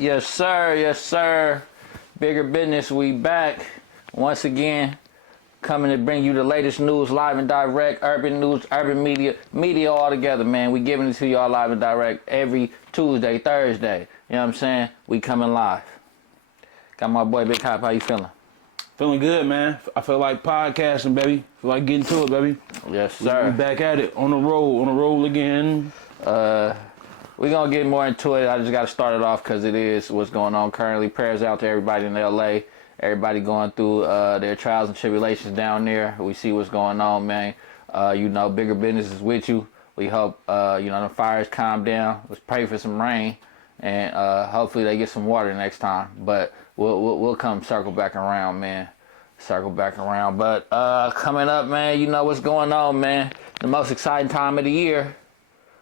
Yes, sir. Yes, sir. Bigger Business, we back once again, coming to bring you the latest news live and direct, urban news, urban media all together, man. We giving it to y'all live and direct every Tuesday, Thursday. You know what I'm saying? We coming live. Got my boy Big Hop. How you feeling? Feeling good, man. I feel like podcasting, baby. Feel like getting to it, baby. Yes, sir. We back at it. On the roll again. We're going to get more into it. I just got to start it off because it is what's going on currently. Prayers out to everybody in L.A., everybody going through their trials and tribulations down there. We see what's going on, man. Bigger Business is with you. We hope, the fires calm down. Let's pray for some rain, and hopefully they get some water next time. But we'll come circle back around, man. Circle back around. But coming up, man, you know what's going on, man. The most exciting time of the year.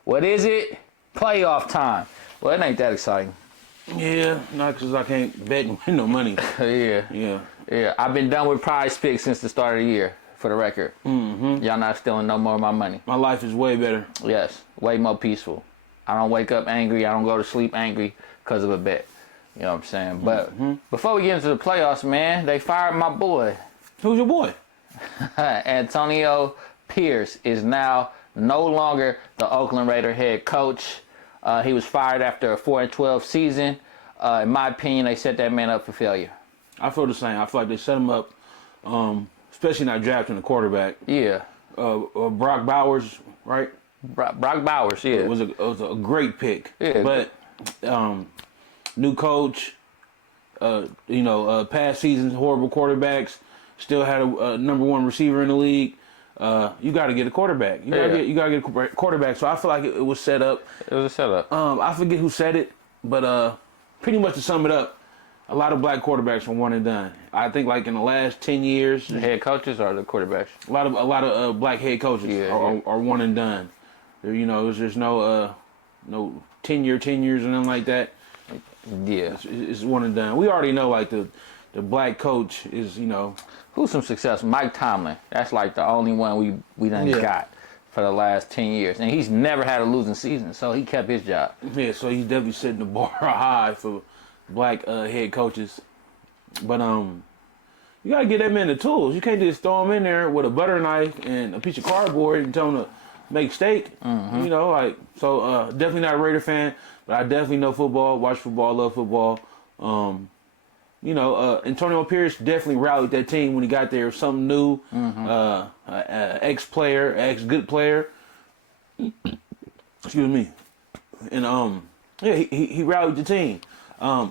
What is it? Playoff time. Well, it ain't that exciting. Yeah, not because I can't bet and win no money. Yeah. I've been done with Prize Picks since the start of the year, for the record. Mm-hmm. Y'all not stealing no more of my money. My life is way better. Yes, way more peaceful. I don't wake up angry. I don't go to sleep angry because of a bet. You know what I'm saying? But before we get into the playoffs, man, they fired my boy. Who's your boy? Antonio Pierce is now no longer the Oakland Raider head coach. He was fired after a 4-12 season. In my opinion, they set that man up for failure. I feel the same. I feel like they set him up, especially not drafting a quarterback. Yeah. Brock Bowers, right? Brock Bowers, yeah. It was a great pick. Yeah. But new coach, past seasons, horrible quarterbacks, still had a number one receiver in the league. You got to get a quarterback. You got to get a quarterback. So I feel like it was set up. It was a setup. I forget who said it, but pretty much to sum it up, a lot of black quarterbacks were one and done. I think like in the last 10 years, the head coaches or the quarterbacks? A lot of black head coaches are one and done. There's no 10-years or nothing like that. Yeah, it's one and done. We already know like the black coach is who's some success? Mike Tomlin. That's like the only one we done got for the last 10 years, and he's never had a losing season, so he kept his job. Yeah, so he's definitely setting the bar high for black head coaches. But you gotta get that man the tools. You can't just throw him in there with a butter knife and a piece of cardboard and tell him to make steak. Mm-hmm. Definitely not a Raider fan, but I definitely know football, watch football, love football. Antonio Pierce definitely rallied that team when he got there. Something new, ex-player, ex-good player. Excuse me. And he rallied the team. I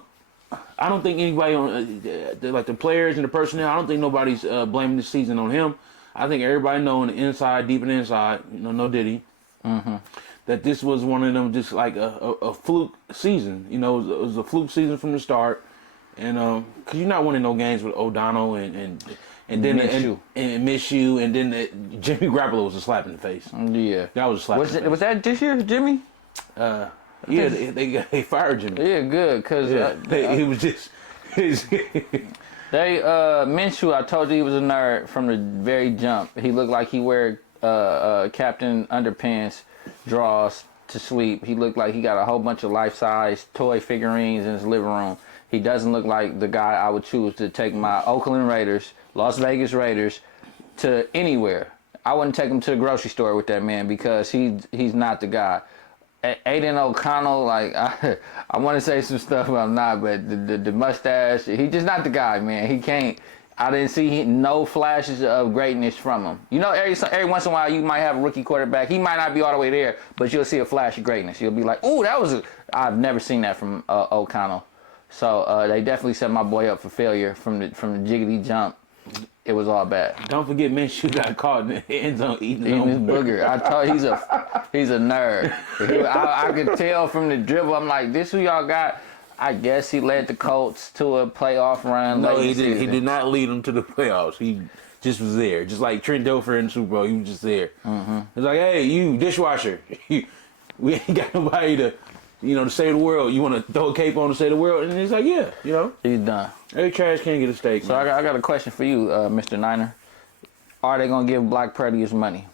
don't think anybody on the players and the personnel. I don't think nobody's blaming this season on him. I think everybody know on the inside, deep and inside, no Diddy, that this was one of them just like a fluke season. It was a fluke season from the start. And cause you're not winning no games with O'Donnell and then miss you, and then Jimmy Garoppolo was a slap in the face. Yeah, that was a slap. Was that this year, Jimmy? They fired Jimmy. Yeah, good, cause he was just. Minshew, I told you he was a nerd from the very jump. He looked like he wear Captain Underpants draws to sleep. He looked like he got a whole bunch of life-size toy figurines in his living room. He doesn't look like the guy I would choose to take my Oakland Raiders, Las Vegas Raiders, to anywhere. I wouldn't take him to the grocery store with that man because he's not the guy. Aiden O'Connell, I want to say some stuff, but I'm not. But the mustache, he's just not the guy, man. He can't. I didn't see no flashes of greatness from him. Every once in a while you might have a rookie quarterback. He might not be all the way there, but you'll see a flash of greatness. You'll be like, "Ooh, I've never seen that from O'Connell." So they definitely set my boy up for failure from the jiggity jump. It was all bad. Don't forget, Minshew got caught in the end zone eating his booger. I told he's a nerd. I could tell from the dribble. I'm like, this who y'all got? I guess he led the Colts to a playoff run. No, he did. He did not lead them to the playoffs. He just was there, just like Trent Dilfer in the Super Bowl. He was just there. Mm-hmm. It's like, hey, you dishwasher, we ain't got nobody to save the world. You want to throw a cape on to save the world? And he's like, yeah, he's done. Every trash can get a steak. So I got a question for you, Mr. Niner. Are they gonna give Black Purdy his money?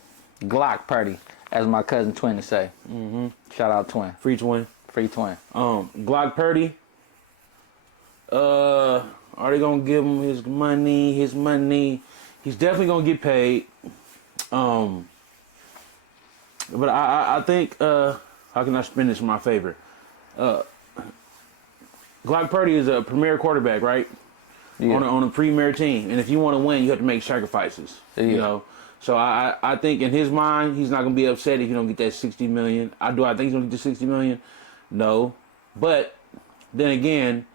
Glock Purdy, as my cousin Twin to say. Mm-hmm. Shout out Twin. Free Twin. Free Twin. Glock Purdy, Are they gonna give him his money? He's definitely gonna get paid. But I think how can I spin this in my favor? Glock Purdy is a premier quarterback, right? Yeah. On a premier team, and if you want to win, you have to make sacrifices. Yeah. You know, so I think in his mind, he's not gonna be upset if you don't get that $60 million. I think he's gonna get the $60 million? No, but then again,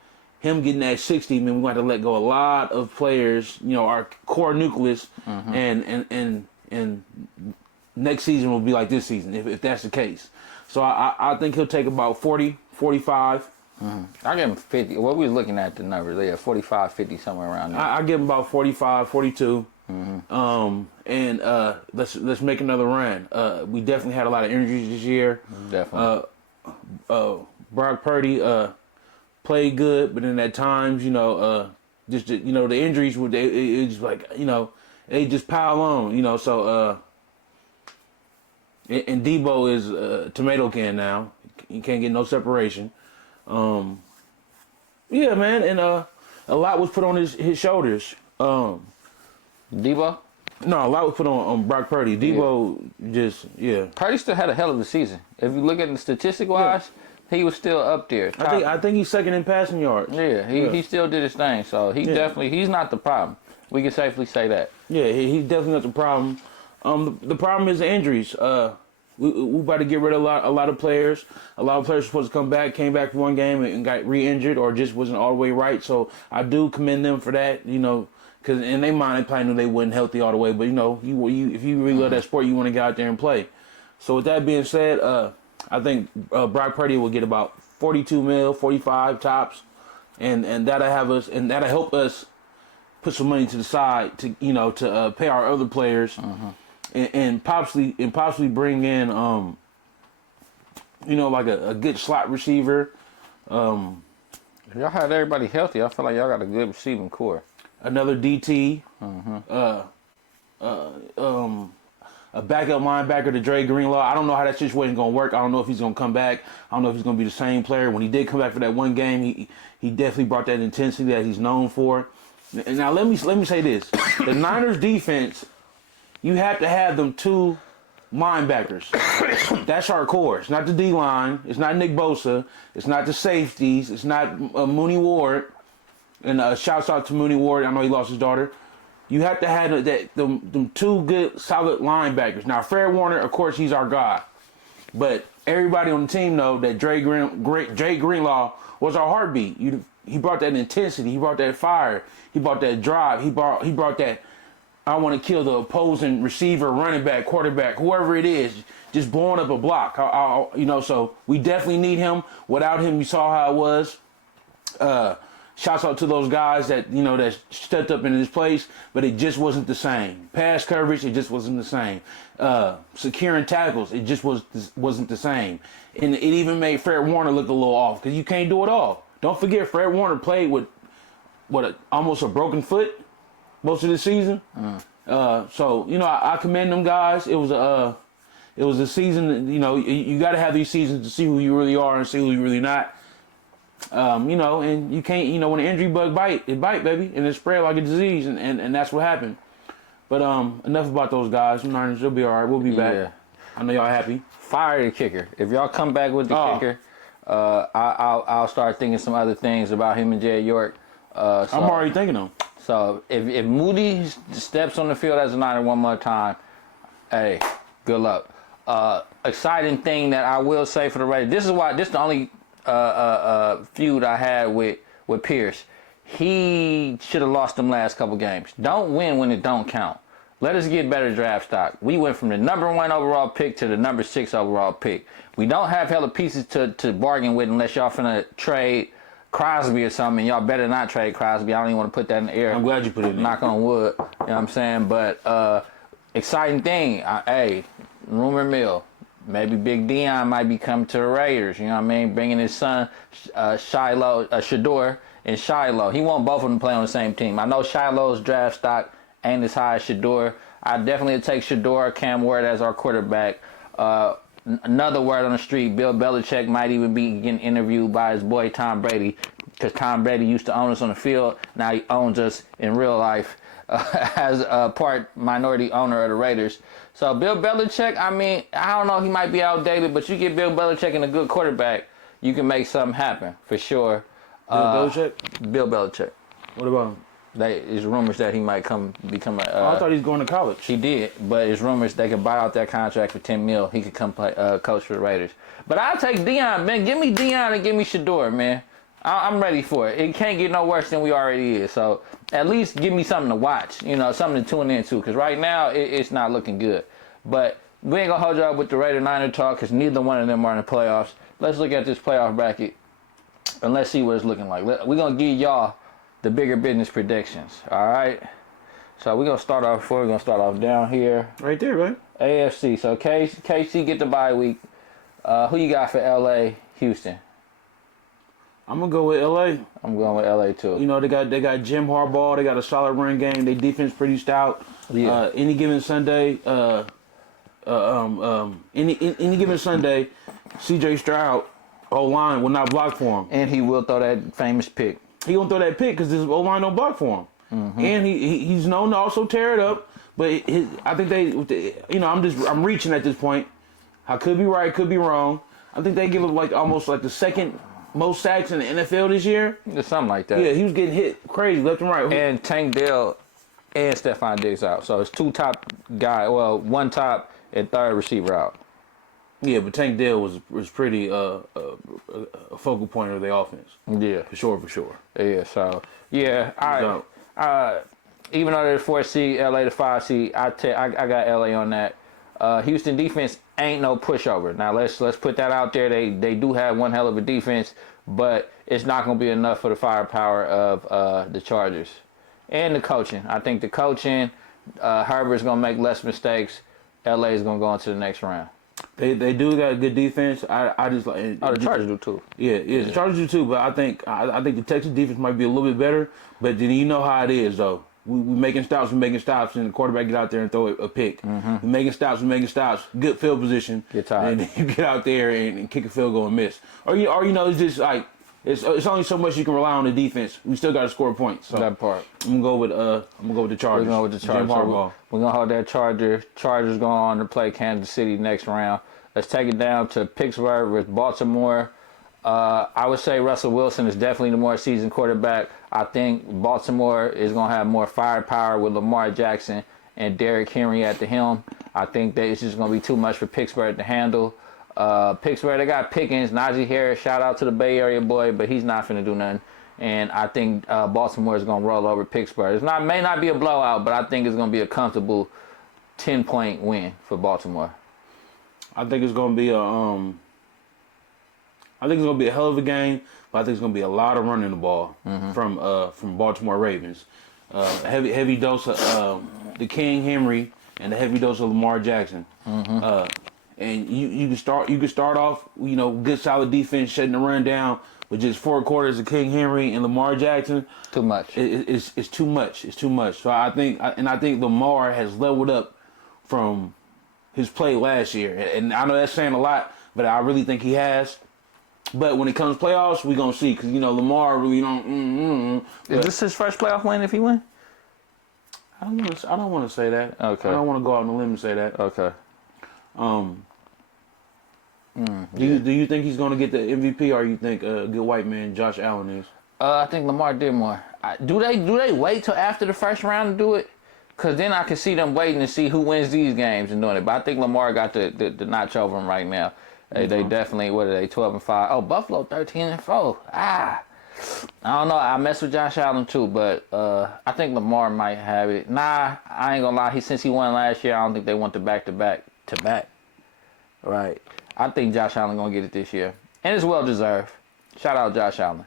him getting that 60, I mean, we're going to have to let go a lot of players. You know, our core nucleus, and next season will be like this season if that's the case. So I think he'll take about 40, 45. I give him 50. What we was looking at the numbers there, 45, 50, somewhere around there. I give him about 45, 42. And let's make another run. We definitely had a lot of injuries this year. Definitely. Brock Purdy played good, but then at times, just the injuries would it just like they just pile on. So and Debo is a tomato can now. You can't get no separation. Yeah, man, and a lot was put on his shoulders. Debo? No, a lot was put on Brock Purdy. Debo Purdy still had a hell of a season. If you look at the statistic wise, he was still up there. I think he's second in passing yards. Yeah, he still did his thing. So he's not the problem. We can safely say that. Yeah, he's definitely not the problem. The problem is the injuries. We about to get rid of a lot of players. A lot of players were supposed to come back, came back for one game and got re-injured or just wasn't all the way right. So I do commend them for that. Because in their mind, they probably knew they wasn't healthy all the way. But if you really love that sport, you want to get out there and play. So with that being said, I think Brock Purdy will get about 42 mil, 45 tops, and that'll have us, and that'll help us put some money to the side to pay our other players, and possibly bring in like a good slot receiver. If y'all had everybody healthy, I feel like y'all got a good receiving core. Another DT. A backup linebacker to Dre Greenlaw. I don't know how that situation is going to work. I don't know if he's going to come back. I don't know if he's going to be the same player. When he did come back for that one game, he definitely brought that intensity that he's known for. And now let me say this. The Niners defense, you have to have them two linebackers. That's our core. It's not the D-line. It's not Nick Bosa. It's not the safeties. It's not Mooney Ward. And shouts out to Mooney Ward. I know he lost his daughter. You have to have them two good, solid linebackers. Now, Fred Warner, of course, he's our guy. But everybody on the team know that Jay Greenlaw was our heartbeat. He brought that intensity. He brought that fire. He brought that drive. He brought that, I want to kill the opposing receiver, running back, quarterback, whoever it is, just blowing up a block. So we definitely need him. Without him, you saw how it was. Shouts out to those guys that that stepped up in his place, but it just wasn't the same. Pass coverage, it just wasn't the same. Securing tackles, it just wasn't the same. And it even made Fred Warner look a little off because you can't do it all. Don't forget, Fred Warner played with almost a broken foot most of the season. So I commend them guys. It was a season. You got to have these seasons to see who you really are and see who you really not. And you can't, when an injury bug it bite, baby, and it spread like a disease, and that's what happened. But enough about those guys. The Niners, they'll be all right. We'll be back. I know y'all happy. Fire the kicker. If y'all come back with the kicker, I'll start thinking some other things about him and Jay York. I'm already thinking them. So if Moody steps on the field as a Niner one more time, hey, good luck. Exciting thing that I will say for the Raiders. This is the only feud I had with Pierce. He should have lost them last couple games. Don't win when it don't count. Let us get better draft stock. We went from the number 1 overall pick to the number 6 overall pick. We don't have hella pieces to bargain with unless y'all finna trade Crosby or something. Y'all better not trade Crosby. I don't even want to put that in the air. I'm glad you put it in. Knock on wood. You know what I'm saying? But exciting thing. Rumor mill. Maybe Big Dion might be coming to the Raiders. You know what I mean? Bringing his son, Shador and Shiloh. He want both of them to play on the same team. I know Shiloh's draft stock ain't as high as Shador. I definitely take Shador, Cam Ward as our quarterback. Another word on the street, Bill Belichick might even be getting interviewed by his boy Tom Brady. because Tom Brady used to own us on the field. Now he owns us in real life as a part minority owner of the Raiders. So Bill Belichick, I mean, I don't know, he might be outdated, but you get Bill Belichick and a good quarterback, you can make something happen for sure. Bill Belichick? Bill Belichick. What about him? There's rumors that he might become a. I thought he was going to college. He did, but there's rumors they could buy out that contract for $10 million. He could come play coach for the Raiders. But I'll take Deion, man. Give me Deion and give me Shador, man. I'm ready for it. It can't get no worse than we already is. So at least give me something to watch, you know, something to tune into. Because right now it's not looking good. But we ain't gonna hold y'all with the Raider Niner talk because neither one of them are in the playoffs. Let's look at this playoff bracket and let's see what it's looking like. We're gonna give y'all the bigger business predictions. All right. So we're gonna start off down here. Right there, right? AFC. So KC get the bye week. Who you got for LA, Houston? I'm gonna go with LA. I'm going with LA too. You know, they got Jim Harbaugh. They got a solid run game. Their defense pretty stout. Yeah. Any given Sunday, any given Sunday, C.J. Stroud O-line will not block for him. And he will throw that famous pick. He gonna throw that pick because this O-line don't block for him. Mm-hmm. And he's known to also tear it up. But I think I'm reaching at this point. I could be right, could be wrong. I think they give him almost the second most sacks in the NFL this year. Something like that. Yeah, he was getting hit crazy left and right. And Tank Dell and Stephon Diggs out. So it's two top guy. Well, one top and third receiver out. Yeah, but Tank Dell was pretty a focal point of the offense. Yeah, for sure. Yeah. So yeah, even though they're the 4th seed, LA the 5 seed, I got LA on that. Houston defense ain't no pushover. Now let's put that out there. They do have one hell of a defense, but it's not going to be enough for the firepower of the Chargers and the coaching. I think the coaching, Herbert's going to make less mistakes. LA is going to go into the next round. They do got a good defense. I just like. Oh, the Chargers do too. Yeah, the Chargers do too. But I think the Texas defense might be a little bit better. But then you know how it is though. We making stops, and the quarterback get out there and throw a pick. Mm-hmm. We're making stops. Good field position. Get tired. And you get out there and kick a field goal and miss. Or it's just like it's only so much you can rely on the defense. We still got to score points. So that part. I'm gonna go with the Chargers. We're going with the Chargers. We're gonna hold that Chargers. Chargers going on to play Kansas City next round. Let's take it down to Pittsburgh with Baltimore. I would say Russell Wilson is definitely the more seasoned quarterback. I think Baltimore is going to have more firepower with Lamar Jackson and Derrick Henry at the helm. I think that it's just going to be too much for Pittsburgh to handle. Pittsburgh, they got Pickens, Najee Harris, shout out to the Bay Area boy, but he's not finna do nothing. And I think Baltimore is going to roll over Pittsburgh. May not be a blowout, but I think it's going to be a comfortable 10-point win for Baltimore. I think it's going to be a hell of a game, but I think it's going to be a lot of running the ball from Baltimore Ravens. Heavy dose of the King Henry and a heavy dose of Lamar Jackson. Mm-hmm. And you can start off, good solid defense shutting the run down with just 4 quarters of King Henry and Lamar Jackson. Too much. It's too much. It's too much. So I think Lamar has leveled up from his play last year, and I know that's saying a lot, but I really think he has. But when it comes to playoffs, we're going to see. Because, Lamar really don't... Is this his first playoff win if he win? I don't want to say that. Okay. I don't want to go out on a limb and say that. Okay. Do you think he's going to get the MVP, or you think a good white man, Josh Allen, is? I think Lamar did more. Do they wait till after the first round to do it? Because then I can see them waiting to see who wins these games and doing it. But I think Lamar got the notch over him right now. They definitely, what are they, 12-5? Oh, Buffalo 13-4. I don't know. I mess with Josh Allen too, but I think Lamar might have it. Nah, I ain't gonna lie. Since he won last year, I don't think they want the back-to-back. Right. I think Josh Allen gonna get it this year, and it's well deserved. Shout out Josh Allen.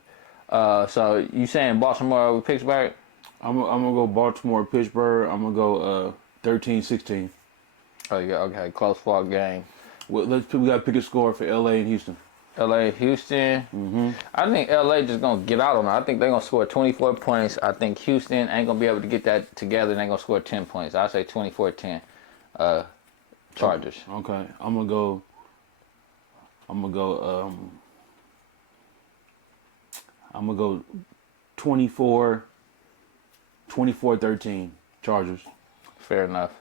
So you saying Baltimore over Pittsburgh? I'm gonna go Baltimore, Pittsburgh. I'm gonna go 13-16. Oh yeah, okay. Close fought game. Well, we got to pick a score for LA and Houston. LA, Houston. Mm-hmm. I think LA just going to get out on it. I think they're going to score 24 points. I think Houston ain't going to be able to get that together, and they're going to score 10 points. I say 24-10 Chargers. Okay. I'm going to go I'm going to go 24-13 Chargers. Fair enough.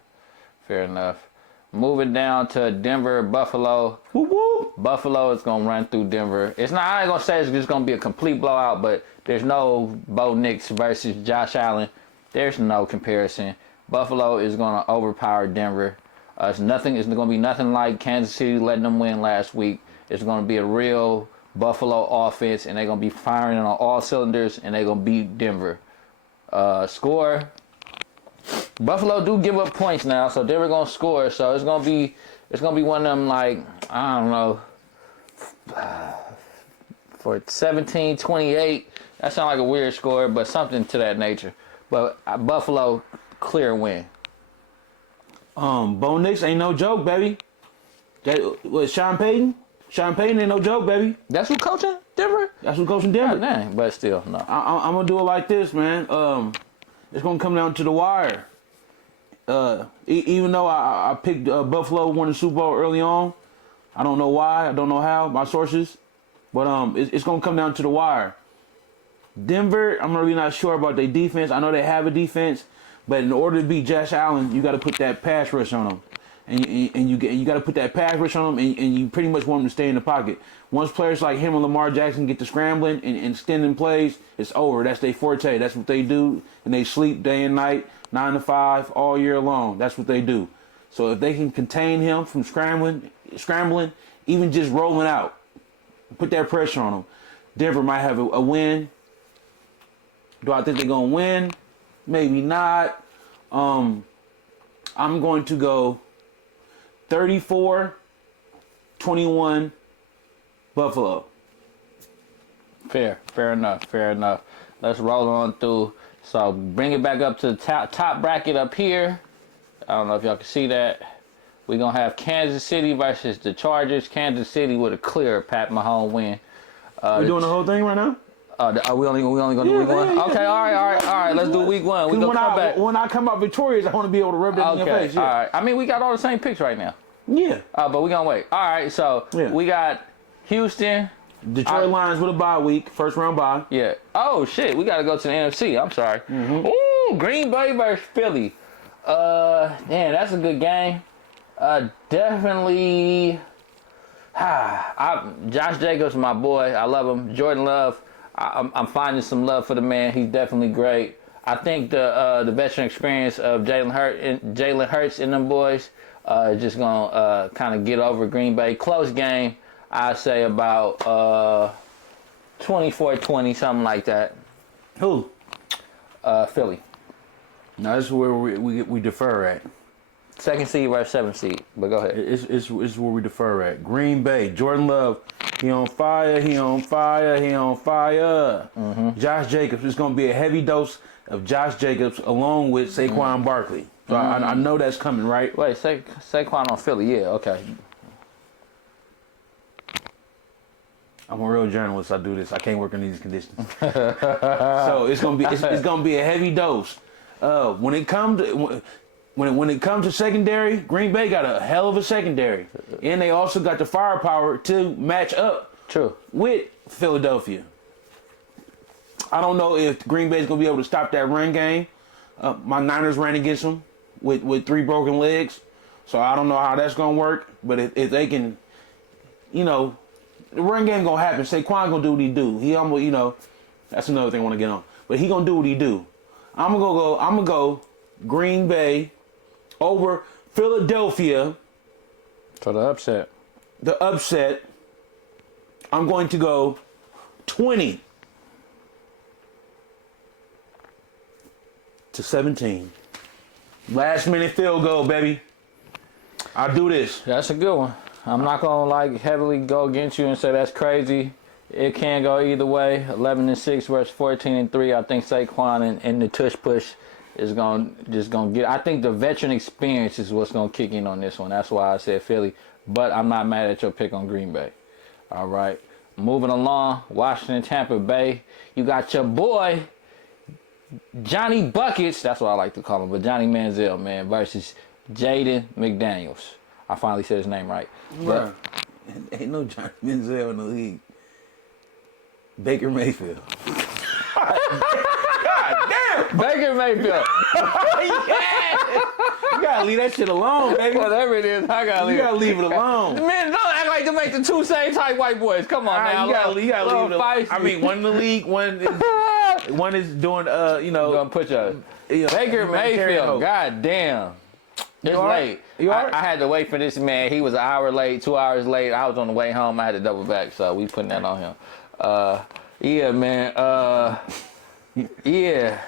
Fair enough. Moving down to Denver, Buffalo. Whoop, whoop. Buffalo is going to run through Denver. It's not, I ain't going to say it's just going to be a complete blowout, but there's no Bo Nix versus Josh Allen. There's no comparison. Buffalo is going to overpower Denver. It's going to be nothing like Kansas City letting them win last week. It's going to be a real Buffalo offense, and they're going to be firing on all cylinders, and they're going to beat Denver. Score. Buffalo do give up points now, so Denver gonna score. So it's gonna be one of them, like, I don't know, for 17-28. That sounds like a weird score, but something to that nature. But Buffalo clear win. Bo Nix ain't no joke, baby. That was Sean Payton. Sean Payton ain't no joke, baby. That's who coaching Denver? That's who coaching Denver. Dang, but still, no. I'm gonna do it like this, man. It's gonna come down to the wire. Even though I picked Buffalo won the Super Bowl early on, I don't know why, I don't know how, my sources, but it's gonna come down to the wire. Denver, I'm really not sure about their defense. I know they have a defense, but in order to beat Josh Allen, you got to put that pass rush on them, and you got to put that pass rush on them, and you pretty much want them to stay in the pocket. Once players like him and Lamar Jackson get to scrambling and extending plays, it's over. That's their forte. That's what they do, and they sleep day and night, 9 to 5, all year long. That's what they do. So if they can contain him from scrambling, even just rolling out, put that pressure on him, Denver might have a win. Do I think they're going to win? Maybe not. I'm going to go 34-21 Buffalo. Fair enough. Let's roll on through. So bring it back up to the top bracket up here. I don't know if y'all can see that. We're going to have Kansas City versus the Chargers. Kansas City with a clear Pat Mahomes win. We're doing the whole thing right now? Are we only going to do week one? Yeah, okay, all right. Let's do week one. We when I come out victorious, I want to be able to rub that in your face. Yeah. All right. I mean, we got all the same picks right now. Yeah. But we're going to wait. All right, so we got Houston. Detroit Lions with a bye week, first round bye. Yeah. Oh, shit. We got to go to the NFC. I'm sorry. Mm-hmm. Ooh, Green Bay versus Philly. Man, that's a good game. Definitely. Josh Jacobs, my boy. I love him. Jordan Love. I'm finding some love for the man. He's definitely great. I think the veteran experience of Jalen Hurts and them boys is just gonna kind of get over Green Bay. Close game. I say about 24-20, something like that. Who? Philly. No, this is where we defer at. Second seed versus seventh seed. But go ahead. It's where we defer at. Green Bay. Jordan Love. He on fire. Mm-hmm. Josh Jacobs. It's going to be a heavy dose of Josh Jacobs along with Saquon Barkley. So I know that's coming, right? Wait, Saquon on Philly. Yeah, okay. I'm a real journalist. I do this. I can't work in these conditions. So it's gonna be a heavy dose. When it comes to secondary, Green Bay got a hell of a secondary, and they also got the firepower to match up. True. With Philadelphia. I don't know if Green Bay's gonna be able to stop that run game. My Niners ran against them with 3 broken legs, so I don't know how that's gonna work. But if they can, the run game gonna happen. Saquon gonna do what he do. He almost, that's another thing I want to get on. But he gonna do what he do. I'm gonna go Green Bay over Philadelphia. For the upset. The upset. I'm going to go 20-17. Last minute field goal, baby. I'll do this. That's a good one. I'm not gonna heavily go against you and say that's crazy. It can go either way. 11-6 versus 14-3. I think Saquon and the tush push is gonna get. I think the veteran experience is what's gonna kick in on this one. That's why I said Philly. But I'm not mad at your pick on Green Bay. All right. Moving along, Washington, Tampa Bay. You got your boy Johnny Buckets. That's what I like to call him, but Johnny Manziel, man, versus Jaden McDaniels. I finally said his name right. But ain't no Johnny Manziel in the league. Baker Mayfield. God damn. Baker Mayfield. Yeah. You gotta leave that shit alone, baby. Whatever it is, I gotta leave. You gotta leave it alone. Man, don't act like to make the two same type white boys. Come on now. You gotta leave it alone. Feisty. I mean, one in the league, one is doing, Gonna put your Baker Mayfield. God damn. It's late. You all right? I had to wait for this man. He was an hour late, 2 hours late. I was on the way home. I had to double back, so we putting that on him. Yeah, man. Yeah.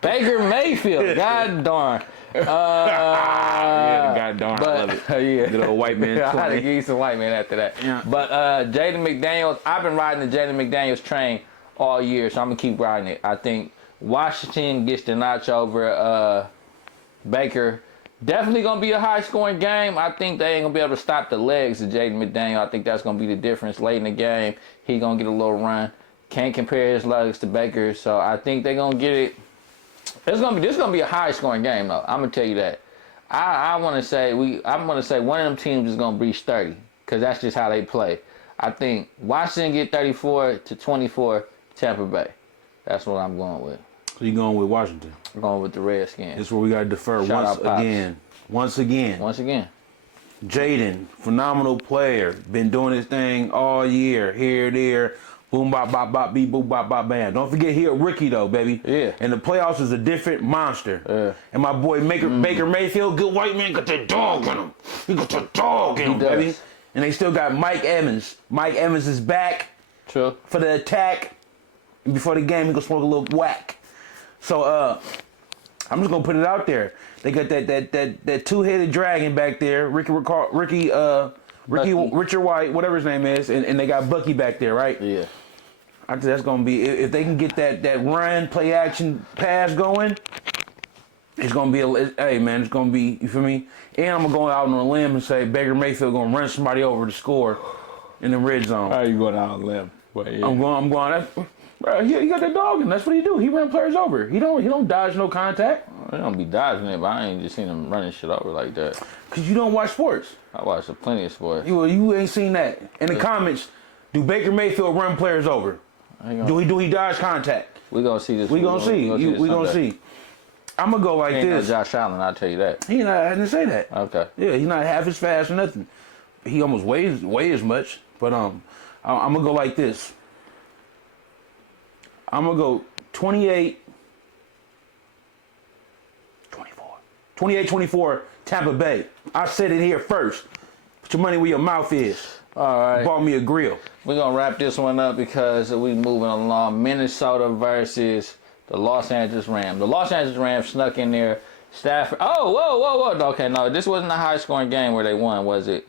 Baker Mayfield. God darn. Yeah, god darn, I love it. Yeah. Good old white man. I had to give you some white man after that. Yeah. But Jaden McDaniels, I've been riding the Jaden McDaniels train all year, so I'm gonna keep riding it. I think Washington gets the notch over Baker. Definitely gonna be a high scoring game. I think they ain't gonna be able to stop the legs of Jaden McDaniel. I think that's gonna be the difference late in the game. He gonna get a little run. Can't compare his legs to Baker, so I think they're gonna get it. This is gonna be a high scoring game though. I'm gonna tell you that. I'm gonna say one of them teams is gonna breach 30 because that's just how they play. I think Washington get 34-24 Tampa Bay. That's what I'm going with. So you going with Washington? I'm going with the Redskins. This is where we gotta defer Shout out, once again. Once again. Jaden, phenomenal player, been doing his thing all year, here, there, boom, bop, bop, bop, beep, boom, bop, bop, bam. Don't forget he a rookie though, baby. Yeah. And the playoffs is a different monster. Yeah. And my boy Baker Mayfield, good white man, got that dog in him. He got that dog in him, does. baby. And they still got Mike Evans. Mike Evans is back True. for the attack. And before the game, he gonna smoke a little whack. So I'm just gonna put it out there. They got that two-headed dragon back there, Richard White, whatever his name is, and they got Bucky back there, right? Yeah. I think that's gonna be, if they can get that run, play action pass going, it's gonna be hey man, it's gonna be, you feel me? And I'm gonna go out on a limb and say Baker Mayfield gonna run somebody over to score in the red zone. How you going out on a limb? But yeah. I'm going. Bro, he got that dog, and that's what he do. He run players over. He don't dodge no contact. I don't be dodging it, but I ain't just seen him running shit over like that. Cause you don't watch sports. I watch plenty of sports. You ain't seen that. In the comments, do Baker Mayfield run players over? Do he dodge contact? We gonna see this. We gonna see. We gonna see. I'm gonna go like Ain't this. no Josh Allen, I'll tell you that. I didn't say that. Okay. Yeah, he's not half as fast or nothing. He almost weighs as much. But I'm gonna go like this. I'm gonna go 28-24. 28-24 Tampa Bay. I said it here first. Put your money where your mouth is. All right. Bought me a grill. We're gonna wrap this one up because we moving along. Minnesota versus the Los Angeles Rams. The Los Angeles Rams snuck in there. Stafford. Oh, whoa. Okay, no, this wasn't a high scoring game where they won, was it?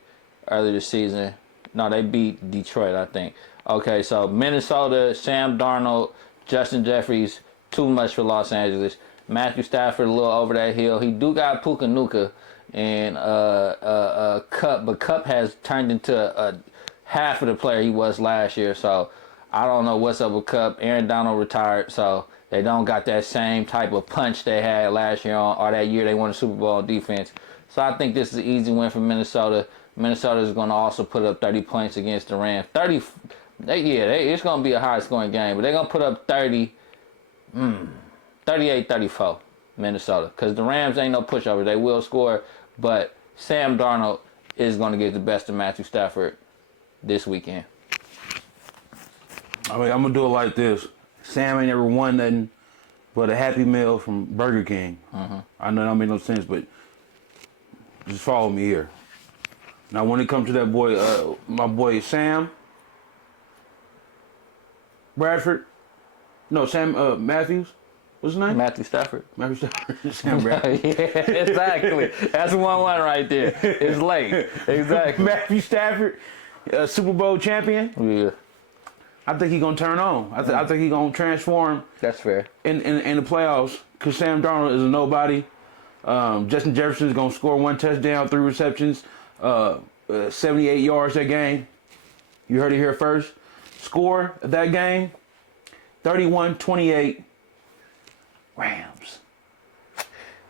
Earlier this season. No, they beat Detroit, I think. Okay, so Minnesota, Sam Darnold, Justin Jeffries, too much for Los Angeles. Matthew Stafford a little over that hill. He do got Puka Nuka and Cup, but Cup has turned into half of the player he was last year. So I don't know what's up with Cup. Aaron Donald retired, so they don't got that same type of punch they had last year or that year they won the Super Bowl on defense. So I think this is an easy win for Minnesota. Minnesota is going to also put up 30 points against the Rams. It's going to be a high-scoring game, but they're going to put up 38-34, Minnesota. Because the Rams ain't no pushover. They will score, but Sam Darnold is going to get the best of Matthew Stafford this weekend. I mean, I'm going to do it like this. Sam ain't ever won nothing but a Happy Meal from Burger King. I know that don't make no sense, but just follow me here. Now, when it comes to that boy, my boy Sam Bradford, no, Sam Matthews, what's his name? Matthew Stafford. Matthew Stafford. Sam Bradford. Yeah, exactly. That's 1-1 right there. It's late. Exactly. Matthew Stafford, Super Bowl champion. Yeah. I think he's going to turn on. I think he's going to transform. That's fair. In the playoffs, because Sam Darnold is a nobody. Justin Jefferson is going to score 1 touchdown, 3 receptions. 78 yards that game. You heard it here first. Score of that game, 31-28 Rams.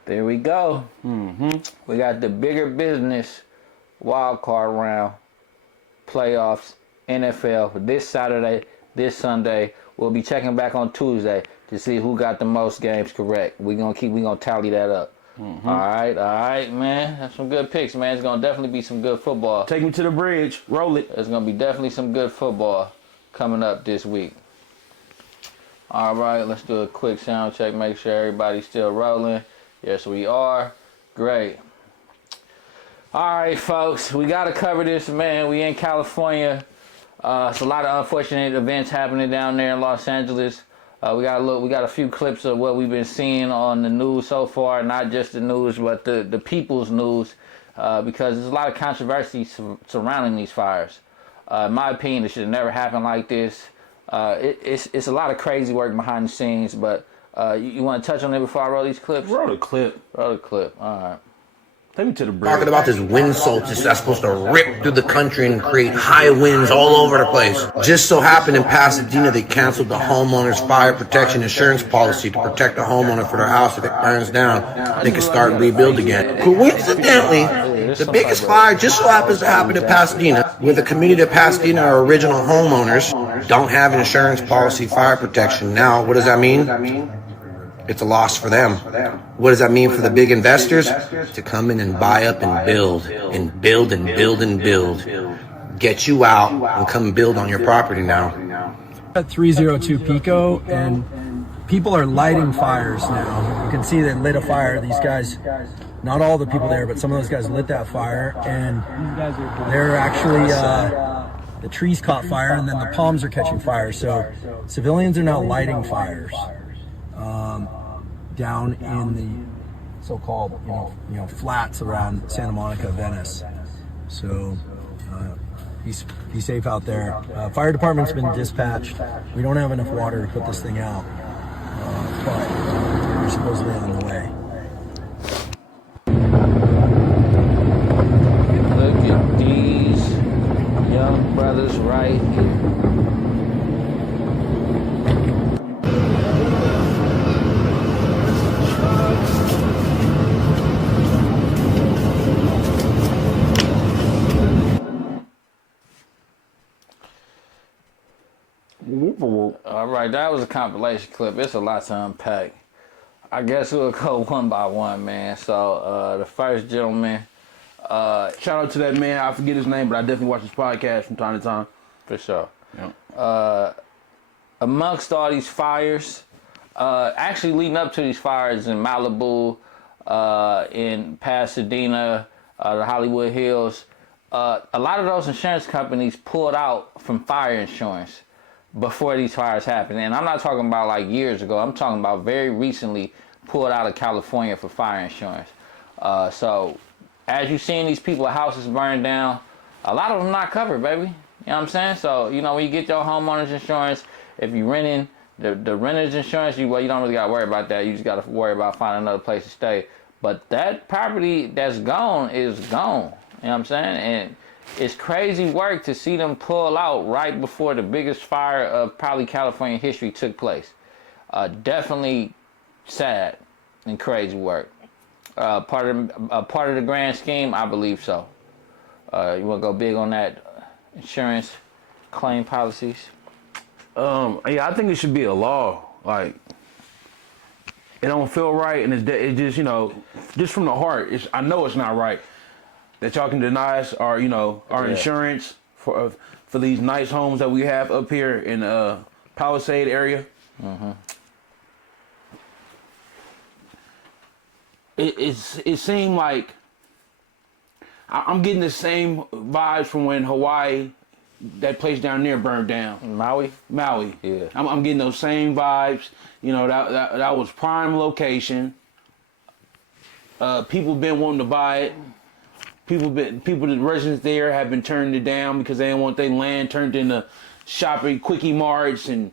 There we go. We got the Bigger Business wild card round playoffs NFL this Saturday. this Sunday. We'll be checking back on Tuesday to see who got the most games correct. We're gonna tally that up. All right, man. That's some good picks, man. It's gonna definitely be some good football. Take me to the bridge. Roll it. There's gonna be definitely some good football coming up this week. All right, let's do a quick sound check. Make sure everybody's still rolling. Yes, we are. Great. All right, folks. We gotta cover this, man. We in California. It's a lot of unfortunate events happening down there in Los Angeles. We got a few clips of what we've been seeing on the news so far, not just the news, but the people's news, because there's a lot of controversy surrounding these fires. In my opinion, it should have never happened like this. It's a lot of crazy work behind the scenes, but you want to touch on it before I roll these clips? Roll the clip. Roll the clip. All right. Take me to the bridge. Talking about this wind solstice that's supposed to rip through the country and create high winds all over the place. Just so happened in Pasadena, they canceled the homeowner's fire protection insurance policy to protect the homeowner for their house. If it burns down, they can start and rebuild again. Coincidentally, the biggest fire just so happens to happen in Pasadena, where the community of Pasadena are original homeowners, don't have an insurance policy fire protection. Now, what does that mean? It's a loss for them. What does that mean for the big investors? To come in and buy up and build and build and build and build. Get you out and come build on your property now. At 302 Pico, and people are lighting fires now. You can see they lit a fire. These guys, not all the people there, but some of those guys lit that fire, and they're actually, the trees caught fire, and then the palms are catching fire. So civilians are now lighting fires. Down in the so-called, you know, flats around Santa Monica, Venice. So be safe out there. Fire department's been dispatched. We don't have enough water to put this thing out, but we're supposedly on the way. Look at these young brothers right here. All right, that was a compilation clip. It's a lot to unpack. I guess we'll go one by one, man. So the first gentleman, Shout out to that man. I forget his name, but I definitely watch his podcast from time to time. for sure. Yeah. Amongst all these fires, actually leading up to these fires in Malibu, in Pasadena, the Hollywood Hills, a lot of those insurance companies pulled out from fire insurance before these fires happened. And I'm not talking about like years ago. I'm talking about very recently pulled out of California for fire insurance. So as you're seeing these people's houses burn down, a lot of them not covered, baby. You know what I'm saying? So, you know, when you get your homeowner's insurance, if you're renting, the renter's insurance, you don't really got to worry about that. You just got to worry about finding another place to stay. But that property that's gone is gone. You know what I'm saying? And it's crazy work to see them pull out right before the biggest fire of probably California history took place. Definitely sad and crazy work. Part of the grand scheme, I believe so. You want to go big on that insurance claim policies? Yeah, I think it should be a law. Like, it don't feel right, and it just, you know, just from the heart, I know it's not right that y'all can deny us our, you know, our insurance for these nice homes that we have up here in Palisade area. Mm-hmm. It seemed like I'm getting the same vibes from when Hawaii, that place down there, burned down. Maui? Yeah. I'm getting those same vibes. You know, that was prime location. People been wanting to buy it. The residents there have been turning it down because they didn't want their land turned into shopping quickie marts and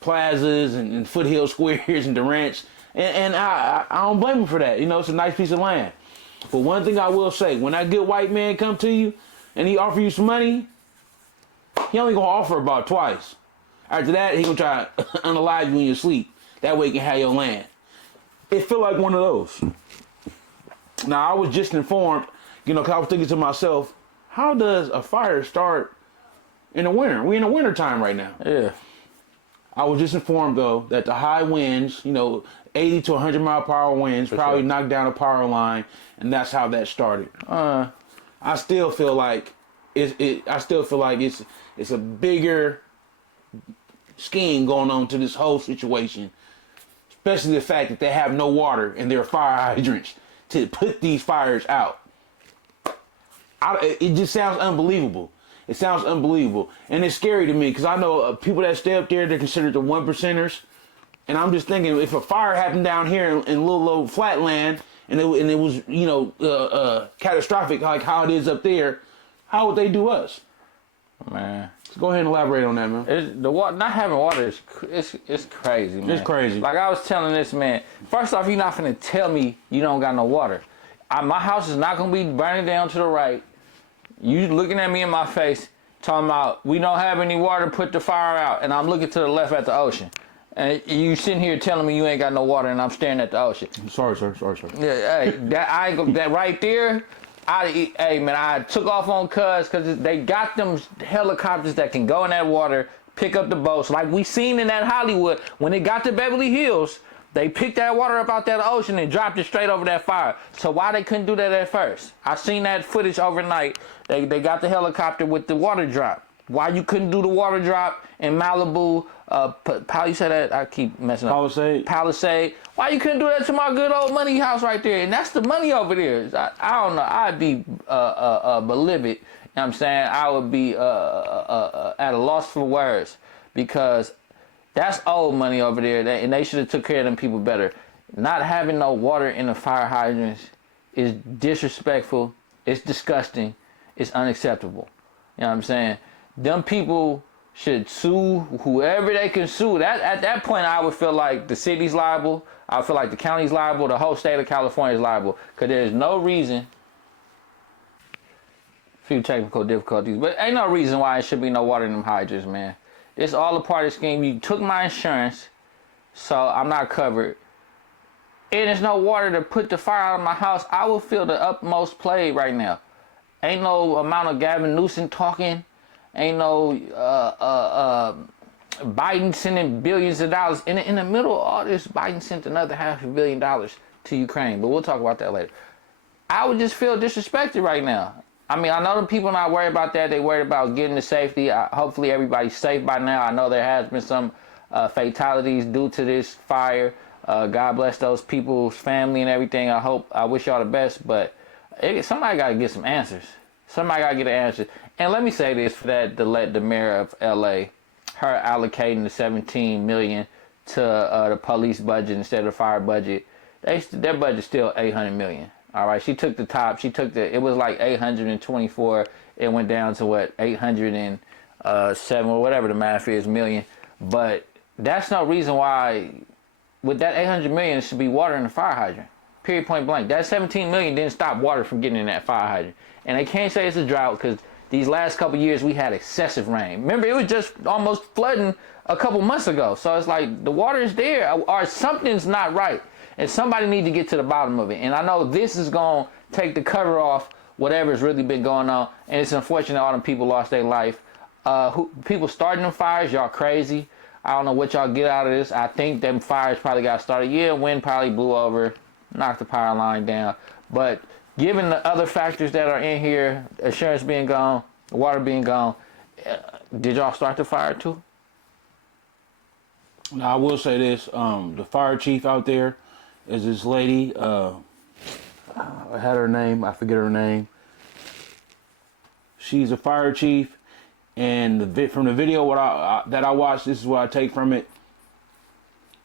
plazas and foothill squares and Durant's. And I don't blame them for that. You know, it's a nice piece of land. But one thing I will say, when that good white man come to you and he offer you some money, he only gonna offer about twice. After that, he gonna try to unalive you in your sleep. That way he can have your land. It feel like one of those. Now, I was just informed, you know, because I was thinking to myself, how does a fire start in the winter. We in the winter time right now. Yeah. I was just informed though that the high winds, 80 to 100 mile per hour winds, probably knocked down a power line, and that's how that started. I still feel like it's a bigger scheme going on to this whole situation, especially the fact that they have no water and there are fire hydrants to put these fires out. It just sounds unbelievable. It sounds unbelievable. And it's scary to me because I know people that stay up there, they're considered the 1%ers. And I'm just thinking, if a fire happened down here in little old flatland and it was, catastrophic like how it is up there, how would they do us? Man. So go ahead and elaborate on that, man. Not having water is crazy, man. It's crazy. Like I was telling this man, first off, you're not finna tell me you don't got no water. My house is not gonna be burning down to the right. You looking at me in my face, talking about we don't have any water, put the fire out, and I'm looking to the left at the ocean. And you sitting here telling me you ain't got no water, and I'm staring at the ocean. Sorry, sir. Yeah, hey, that right there, I took off on cuz because they got them helicopters that can go in that water, pick up the boats, like we seen in that Hollywood. When it got to Beverly Hills, they picked that water up out that ocean and dropped it straight over that fire. So why they couldn't do that at first? I seen that footage overnight. They got the helicopter with the water drop. Why you couldn't do the water drop in Malibu? You said that, I keep messing up. Palisade. Why you couldn't do that to my good old money house right there? And that's the money over there. I don't know. I'd be livid. You know what I'm saying? I would be at a loss for words because that's old money over there, and they should have took care of them people better. Not having no water in the fire hydrants is disrespectful. It's disgusting. It's unacceptable. You know what I'm saying? Them people should sue whoever they can sue. At that point, I would feel like the city's liable. I would feel like the county's liable. The whole state of California is liable. Because there's no reason. Few technical difficulties. But ain't no reason why it should be no water in them hydrants, man. It's all a part of the scheme. You took my insurance, so I'm not covered. And there's no water to put the fire out of my house. I will feel the utmost play right now. Ain't no amount of Gavin Newsom talking. Ain't no Biden sending billions of dollars. In the middle of all this, Biden sent another $500 million to Ukraine. But we'll talk about that later. I would just feel disrespected right now. I mean, I know the people not worried about that. They worried about getting to safety. Hopefully everybody's safe by now. I know there has been some fatalities due to this fire. God bless those people's family and everything. I wish y'all the best, but somebody got to get some answers. Somebody got to get an answer. And let me say this for that, the mayor of LA, her allocating the $17 million to the police budget instead of the fire budget. Their budget's still $800 million. All right, she took the top. It was like 824. It went down to what, 807 or whatever the math is million. But that's no reason why with that 800 million it should be water in the fire hydrant. Period, point blank. That 17 million didn't stop water from getting in that fire hydrant. And they can't say it's a drought because these last couple years we had excessive rain. Remember, it was just almost flooding a couple months ago. So it's like the water is there or something's not right. And somebody need to get to the bottom of it. And I know this is going to take the cover off whatever's really been going on. And it's unfortunate all them people lost their life. People starting them fires, y'all crazy. I don't know what y'all get out of this. I think them fires probably got started. Yeah, wind probably blew over, knocked the power line down. But given the other factors that are in here, insurance being gone, the water being gone, did y'all start the fire too? Now, I will say this. The fire chief out there is this lady. I had her name. I forget her name. She's a fire chief. And from the video that I watched, this is what I take from it.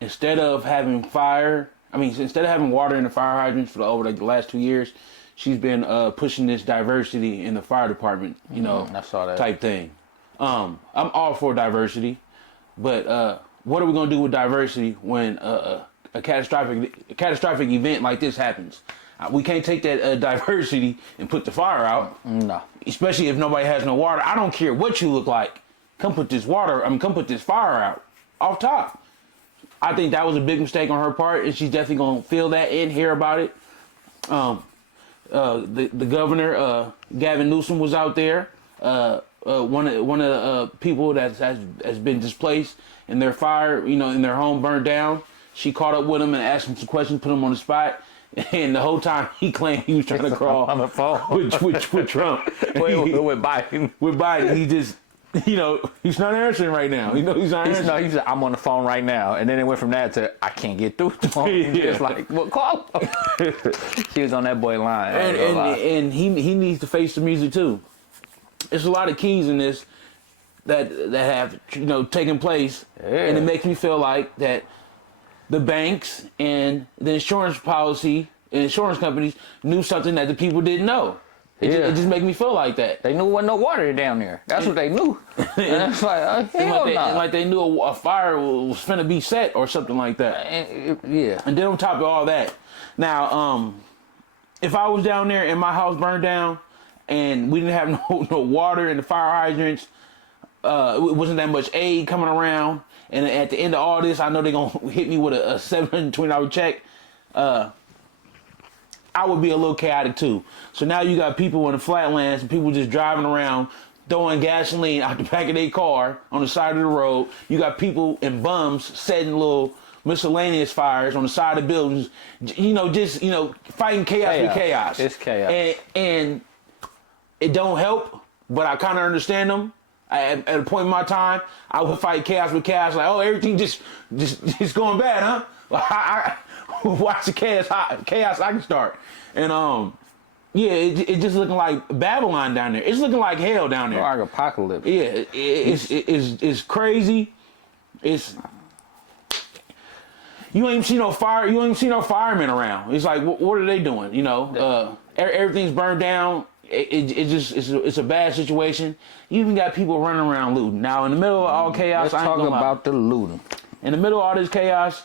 Instead of having water in the fire hydrants for over the last 2 years, she's been pushing this diversity in the fire department, I saw that type thing. I'm all for diversity, but what are we gonna do with diversity when a catastrophic event like this happens? We can't take that diversity and put the fire out. No. Especially if nobody has no water. I don't care what you look like. Come put this fire out off top. I think that was a big mistake on her part, and she's definitely gonna feel that and hear about it. The governor, Gavin Newsom, was out there one of the people that has been displaced and their fire, in their home burned down. She caught up with him and asked him some questions, put him on the spot. And the whole time he claimed he was trying to crawl on the phone with Trump. with Biden. With Biden, he just, he's not answering right now. He's not answering. No, he said, I'm on the phone right now. And then it went from that to, I can't get through to him. Yeah. It's like, well, call him. She was on that boy line. And he needs to face the music too. There's a lot of keys in this that have, taken place. Yeah. And it makes me feel like that the banks and the insurance companies knew something that the people didn't know. It just makes me feel like that. They knew there wasn't no water down there. That's what they knew. And it's like, hell no. Like they knew a fire was finna be set or something like that. Yeah. And then on top of all that, now, if I was down there and my house burned down and we didn't have no water and the fire hydrants, it wasn't that much aid coming around, and at the end of all this, I know they're going to hit me with a $720 check, I would be a little chaotic too. So now you got people in the flatlands and people just driving around throwing gasoline out the back of their car on the side of the road. You got people and bums setting little miscellaneous fires on the side of buildings, fighting chaos with chaos. It's chaos. And it don't help, but I kind of understand them. At a point in my time, I would fight chaos with chaos. Like, everything just going bad, huh? Watch the chaos I can start. And it's just looking like Babylon down there. It's looking like hell down there. Like apocalypse. Yeah, it's crazy. You ain't seen no fire. You ain't seen no firemen around. It's like, what are they doing? Everything's burned down. It's a bad situation. You even got people running around looting. Now in the middle of all chaos, let's talk about the looting. In the middle of all this chaos,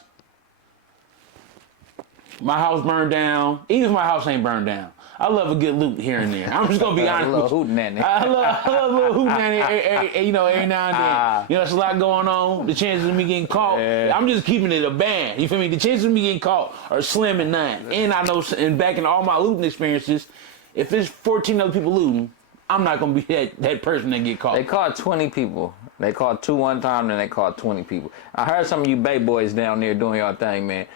my house burned down. Even if my house ain't burned down, I love a good loot here and there. I'm just gonna be honest. A little hootenanny. I love a little hootenanny every now and then. There's a lot going on. The chances of me getting caught, I'm just keeping it a band. You feel me? The chances of me getting caught are slim and none. And I know, and back in all my looting experiences, if there's 14 other people looting, I'm not gonna be that person that get caught. They caught 20 people. They caught 2 one time, then they caught 20 people. I heard some of you Bay boys down there doing your thing, man.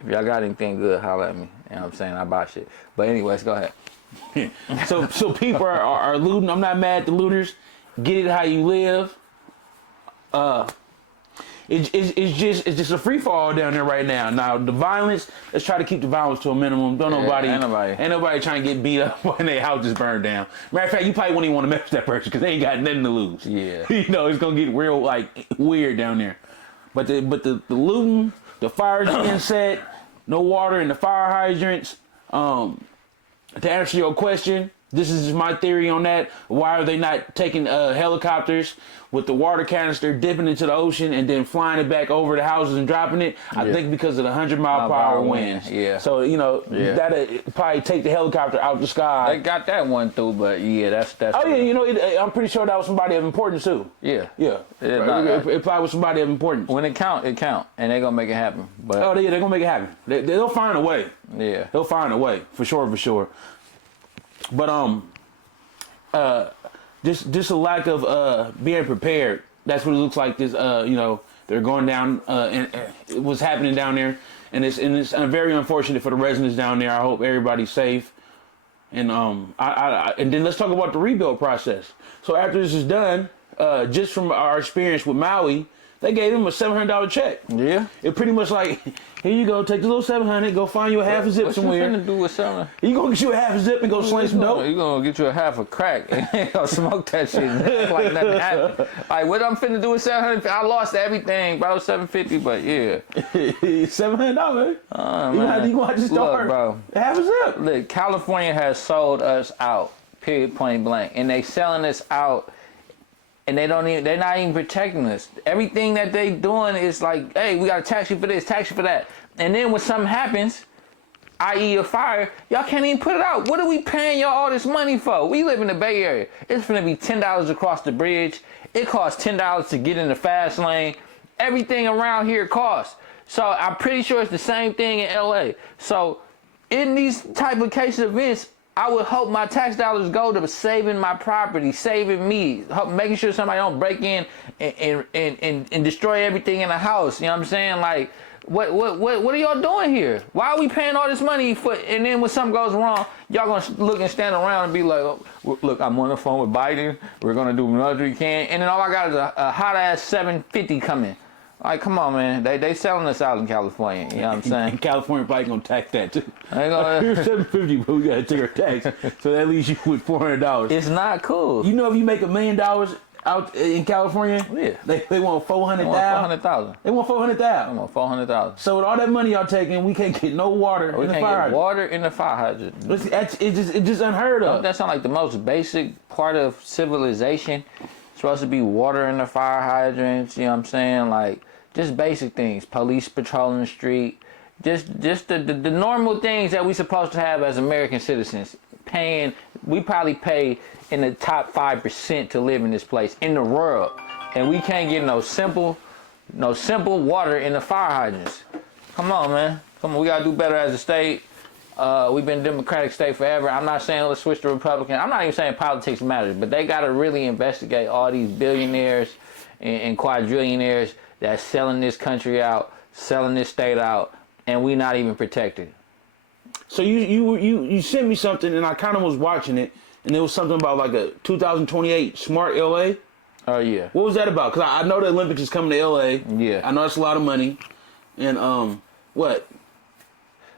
If y'all got anything good, holler at me. You know what I'm saying? I buy shit. But anyways, go ahead. So people are looting. I'm not mad at the looters. Get it how you live. It's just a free fall down there right now. Now the violence, let's try to keep the violence to a minimum. Ain't nobody trying to get beat up when their house is burned down. Matter of fact, you probably wouldn't even want to mess with that person because they ain't got nothing to lose. Yeah. It's gonna get real weird down there. But the looting, the fires being set, no water in the fire hydrants. To answer your question, this is my theory on that. Why are they not taking helicopters with the water canister, dipping into the ocean, and then flying it back over the houses and dropping it? I think because of the 100-mile-per-hour winds. Yeah. So, that'll probably take the helicopter out the sky. They got that one through, but yeah, that's. Oh, yeah, I'm pretty sure that was somebody of importance, too. Yeah. Yeah. It probably was somebody of importance. When it count, and they're going to make it happen. But they're going to make it happen. They'll find a way. Yeah. They'll find a way, for sure. But just a lack of being prepared. That's what it looks like. This they're going down and what's happening down there, and it's very unfortunate for the residents down there. I hope everybody's safe. And and then let's talk about the rebuild process. So after this is done, just from our experience with Maui, they gave him a $700 check. Yeah. It pretty much like, here you go, take the little $700, go find you a half a zip somewhere. What you finna do with $700? You gonna get you a half a zip and go sling some dope? You gonna get you a half a crack and go smoke that shit like nothing happened. Like what I'm finna do with $700? I lost everything, about $750, but yeah. $700, man. You gonna have to start. Look, bro. Half a zip. Look, California has sold us out, period, point blank, and they selling us out. And they're not even protecting us. Everything that they doing is like, hey, we got to tax you for this, tax you for that. And then when something happens, i.e. a fire, y'all can't even put it out. What are we paying y'all all this money for? We live in the Bay Area. It's gonna be $10 across the bridge. It costs $10 to get in the fast lane. Everything around here costs. So I'm pretty sure it's the same thing in LA. So in these type of case events, I would hope my tax dollars go to saving my property, saving me, making sure somebody don't break in and destroy everything in the house. You know what I'm saying? Like, what are y'all doing here? Why are we paying all this money for? And then when something goes wrong, y'all gonna look and stand around and be like, oh, look, I'm on the phone with Biden. We're gonna do whatever we can. And then all I got is a hot ass 750 coming. Like, come on, man. They selling us out in California. You know what I'm saying? And California probably gonna tax that too. They gonna- Here's $750, but we gotta take our tax. So that leaves you with $400. It's not cool. You know, if you make $1 million out in California, Yeah. they want 400,000. 400,000. They want 400,000. 400,000. So with all that money y'all taking, we can't get no water We in the can't fire get hydrant. water in the fire hydrant. It's just unheard of. Don't that sound like the most basic part of civilization? It's supposed to be water in the fire hydrants. You know what I'm saying? Like, just basic things. Police patrolling the street. Just the normal things that we supposed to have as American citizens. We probably pay in the top 5% to live in this place in the world, and we can't get no simple water in the fire hydrants. Come on, man. Come on, we gotta do better as a state. We've been a Democratic state forever. I'm not saying let's switch to Republican. I'm not even saying politics matters, but they gotta really investigate all these billionaires and quadrillionaires that's selling this country out, selling this state out, and we not even protected. So you sent me something, and I kind of was watching it, and it was something about like a 2028 smart LA. Oh yeah. What was that about? Because I know the Olympics is coming to LA. Yeah. I know it's a lot of money, and what?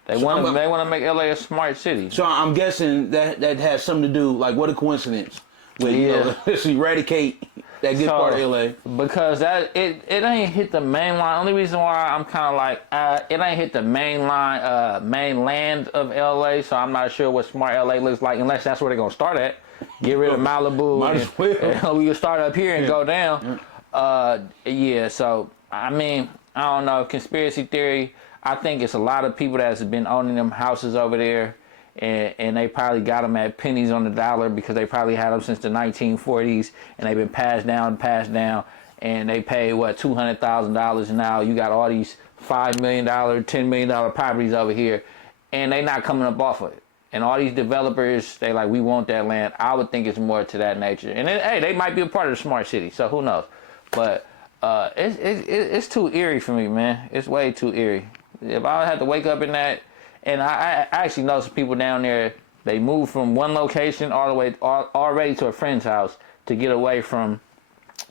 They want to make LA a smart city. So I'm guessing that has something to do. Like, what a coincidence! With let's eradicate that good part of LA. Because it ain't hit the main line. Only reason why I'm kind of like it ain't hit the mainland of LA, so I'm not sure what smart LA looks like unless that's where they're gonna start at. Get rid of Malibu. Might as well. And we can start up here and go down. So I mean, I don't know. Conspiracy theory. I think it's a lot of people that's been owning them houses over there. And they probably got them at pennies on the dollar because they probably had them since the 1940s, and they've been passed down, and they pay $200,000 now. You got all these $5 million, $10 million properties over here, and they not coming up off of it. And all these developers, they like, we want that land. I would think it's more to that nature. And hey, they might be a part of the smart city, so who knows? But it's too eerie for me, man. It's way too eerie. If I had to wake up in that. And I actually know some people down there, they moved from one location all the way already to a friend's house to get away from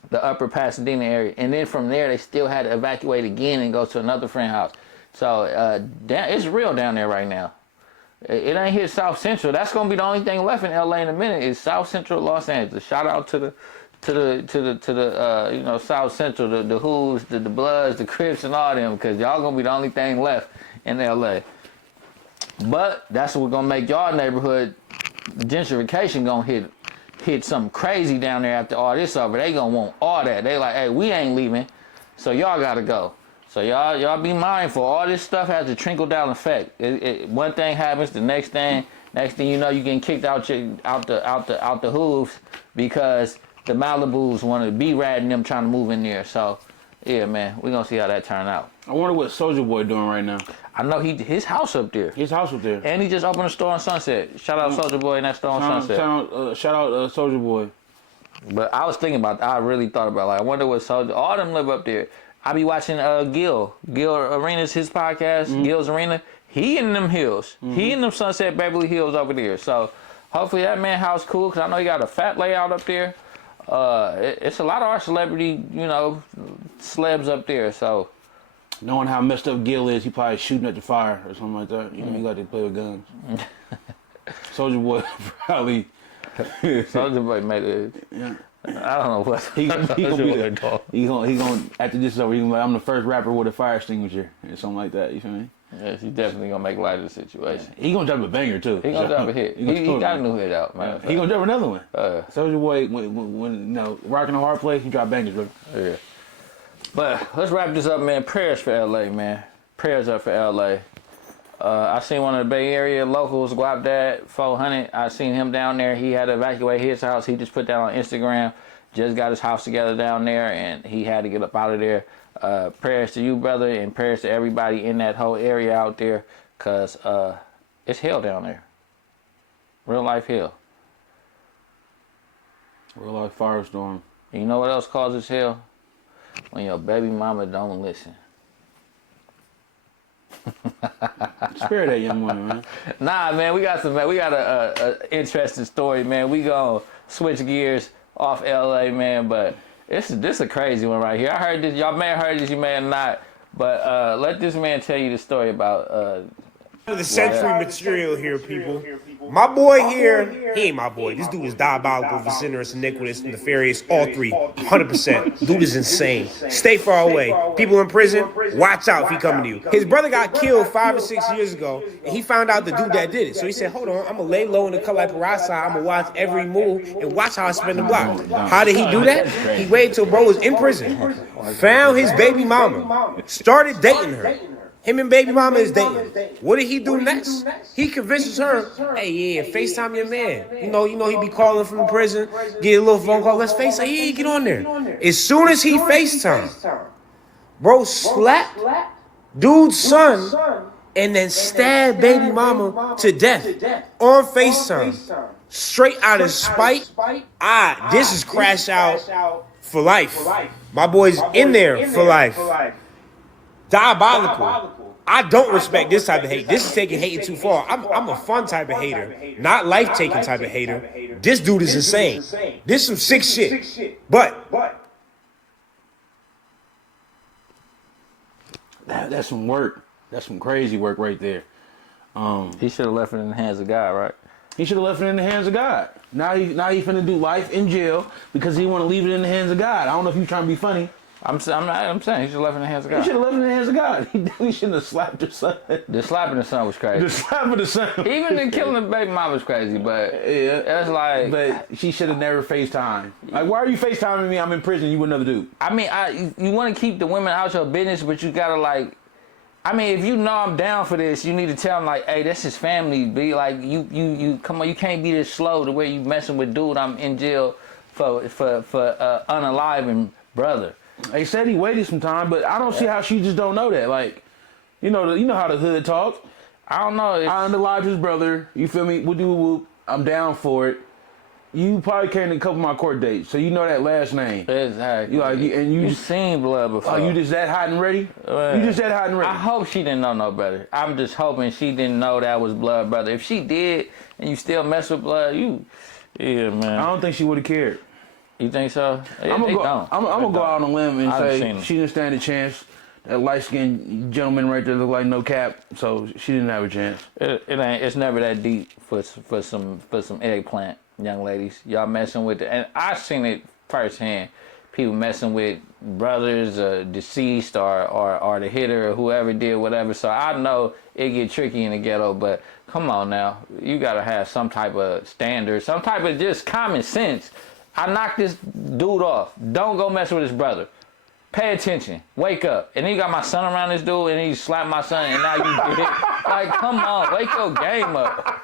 the upper Pasadena area. And then from there, they still had to evacuate again and go to another friend's house. So it's real down there right now. It ain't here South Central. That's going to be the only thing left in LA in a minute is South Central Los Angeles. Shout out to the South Central, the Who's, the Bloods, the Crips, and all them, because y'all going to be the only thing left in LA. But that's what's gonna make y'all neighborhood gentrification gonna hit something crazy down there after all this over. They gonna want all that. They like, hey, we ain't leaving, so y'all gotta go. So y'all be mindful. All this stuff has a trickle down effect. One thing happens, the next thing you know, you getting kicked out the hooves because the Malibus want to be ratting them trying to move in there. So yeah, man, we gonna see how that turn out. I wonder what Soulja Boy doing right now. I know his house up there. His house up there. And he just opened a store on Sunset. Shout out Soulja Boy and that store on Sunset. Shout out Soulja Boy. But I was thinking about I really thought about like I wonder what Soulja, all them live up there. I be watching Gil Arenas, his podcast, Gil's Arena. He in them hills. He in them Sunset Beverly Hills over there. So hopefully that man house cool because I know he got a fat layout up there. It's a lot of our celebrity, celebs up there. So knowing how messed up Gil is, he probably shooting at the fire or something like that. You know, he got to play with guns. Soulja Boy probably. Soulja Boy made it. Yeah. I don't know what he gonna after this is over. He gonna be like, I'm the first rapper with a fire extinguisher or something like that. You feel me? Yes, he definitely gonna make light of the situation. He gonna drop a banger too. He gonna drop a hit. He got a new hit out, man. He gonna drop another one. Soulja Boy, when rocking a hard play, he drop bangers, bro. Yeah. But let's wrap this up, man. Prayers for LA, man. Prayers up for LA. I seen one of the Bay Area locals, Guap Dad 400. I seen him down there. He had to evacuate his house. He just put that on Instagram. Just got his house together down there, and he had to get up out of there. Prayers to you, brother, and prayers to everybody in that whole area out there, because it's hell down there. Real life hell. Real life firestorm. And you know what else causes hell? When your baby mama don't listen. Spare that young woman, man. Nah, man, we got a interesting story, man. We gonna switch gears off LA, man, but this is a crazy one right here. I heard this, y'all may have heard this, you may have not, but let this man tell you the story about The century material here, people. My boy here, he ain't my boy. This dude is diabolical, vociferous, iniquitous, nefarious, all three, 100%. Dude is insane. Stay far away. People in prison, watch out if he coming to you. His brother got killed 5 or 6 years ago, and he found out the dude that did it. So he said, hold on, I'm gonna lay low in the color like Parasa. I'm gonna watch every move and watch how I spend the block. How did he do that? He waited till bro was in prison, found his baby mama, started dating her. Him and baby mama is dating. What did he do next? He convinces her, hey, yeah, FaceTime your man. You know, he be calling from the prison, get a little phone call, let's FaceTime. Yeah, get on there. As soon as he FaceTime, bro slapped dude's son and then stabbed baby mama to death on FaceTime. Straight out of spite. This is crash out for life. My boy's in there for life. Diabolical. I don't respect this type of hate. This is taking hating too far. I'm a fun type of hater, not life-taking type of hater. This dude is insane. This is some sick shit. But That's some work. That's some crazy work right there. he should have left it in the hands of God, right? He should have left it in the hands of God. Now he finna do life in jail because he want to leave it in the hands of God. I don't know if you trying to be funny. I'm saying he should have left it in the hands of He God. should have left it in the hands of God. He shouldn't have slapped her son. The slapping the son was crazy. The slapping the son. Even the killing the baby mama was crazy, but Yeah, that's like. but she should have never FaceTime. Like, why are you FaceTiming me? I'm in prison. You with another dude. I mean, you want to keep the women out your business, but you gotta like. I mean, if you know I'm down for this, you need to tell him like, hey, this is family. Be like, you come on, you can't be this slow the way you messing with dude. I'm in jail for unaliving brother. They said he waited some time, but I don't see how she just don't know that. Like, you know how the hood talks. I don't know. I underlined his brother. You feel me? Whoop. I'm down for it. You probably came to a couple of my court dates, so you know that last name. Exactly. You seen blood before. Oh, you just that hot and ready? You just that hot and ready? I hope she didn't know no better. I'm just hoping she didn't know that was blood brother. If she did, and you still mess with blood, yeah, man. I don't think she would have cared. You think so? I'm gonna go out on a limb and say she didn't stand a chance. That light-skinned gentleman right there looked like no cap, so she didn't have a chance. It ain't. It's never that deep for some eggplant, young ladies. Y'all messing with it, and I seen it firsthand. People messing with brothers, deceased, or the hitter, or whoever did whatever. So I know it get tricky in the ghetto, but come on now, you gotta have some type of standard, some type of just common sense. I knocked this dude off. Don't go mess with his brother. Pay attention. Wake up. And then you got my son around this dude, and he slapped my son, and now you did it. Like, come on, wake your game up.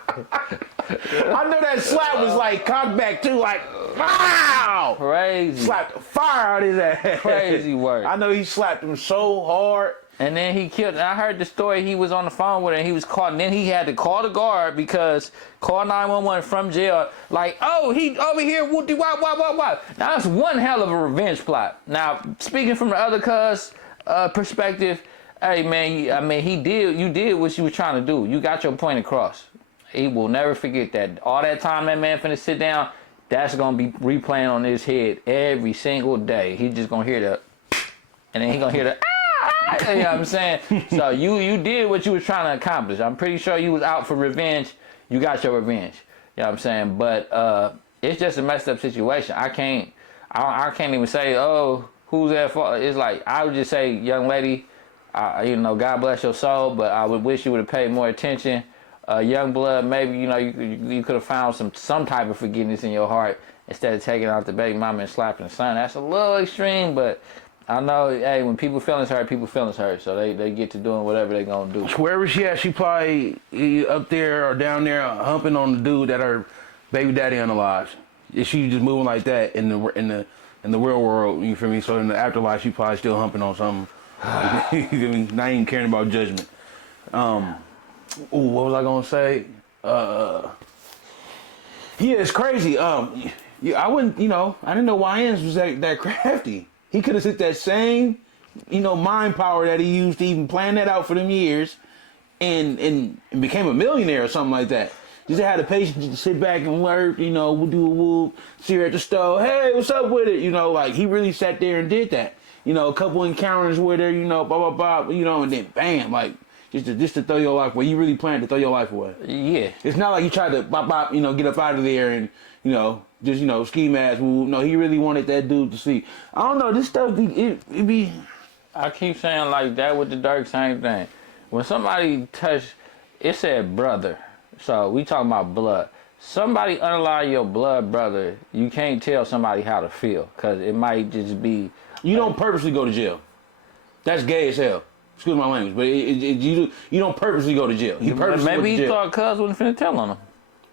I know that slap was like cocked back too, like, wow! Crazy. Slapped fire out his ass. Crazy work. I know he slapped him so hard. And then he killed. And I heard the story. He was on the phone with her, and he was caught. And then he had to call the guard because call 911 from jail. Like, oh, he over here. Why? Now that's one hell of a revenge plot. Now speaking from the other cuz perspective, hey man, I mean you did what you were trying to do. You got your point across. He will never forget that. All that time that man finna sit down, that's gonna be replaying on his head every single day. He just gonna hear the, and then he gonna hear the. You know what I'm saying? So you did what you was trying to accomplish. I'm pretty sure you was out for revenge. You got your revenge. You know what I'm saying? But it's just a messed up situation. I can't even say, oh, who's at fault. It's like, I would just say, young lady, God bless your soul, but I would wish you would have paid more attention. Young blood, maybe, you could have found some type of forgiveness in your heart instead of taking out the baby mama and slapping the son. That's a little extreme, but I know, hey, when people feelings hurt, so they get to doing whatever they gonna do. Wherever she at, she probably up there or down there humping on the dude that her baby daddy unalives. Is she just moving like that in the real world? You feel me? So in the afterlife, she probably still humping on something. You feel me? Not even caring about judgment. What was I gonna say? Yeah, it's crazy. Yeah, I wouldn't, I didn't know YNs was that crafty. He could have hit that same, mind power that he used to even plan that out for them years, and became a millionaire or something like that. Just had the patience to sit back and work, we'll do a whoop, see her at the stove, hey, what's up with it? Like he really sat there and did that. A couple encounters with her, blah, blah, blah, and then bam, like, just to throw your life away. You really planned to throw your life away. Yeah. It's not like you tried to bop, bop, get up out of there and, just, ski mask. No, he really wanted that dude to see. I don't know, this stuff, it be... I keep saying like that with the Dirk, same thing. When somebody touched, it said brother. So we talking about blood. Somebody unalive your blood brother, you can't tell somebody how to feel. Because it might just be... You don't purposely go to jail. That's gay as hell. Excuse my language, but you don't purposely go to jail. He purposely Maybe went to he jail. thought Cuz wasn't finna tell on him.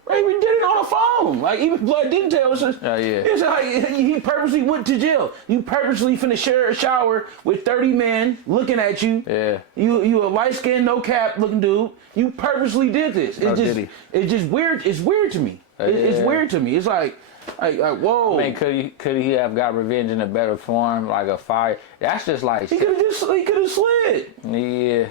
Right, we did it on the phone. Like, even Blood didn't tell us. Oh, yeah. It's like he purposely went to jail. You purposely finna share a shower with 30 men looking at you. Yeah. You a light-skinned, no cap looking dude. You purposely did this. It's just weird. It's weird to me. It's weird to me. It's like whoa. I mean, could he have got revenge in a better form, like a fire? That's just like... He could have slid. Yeah.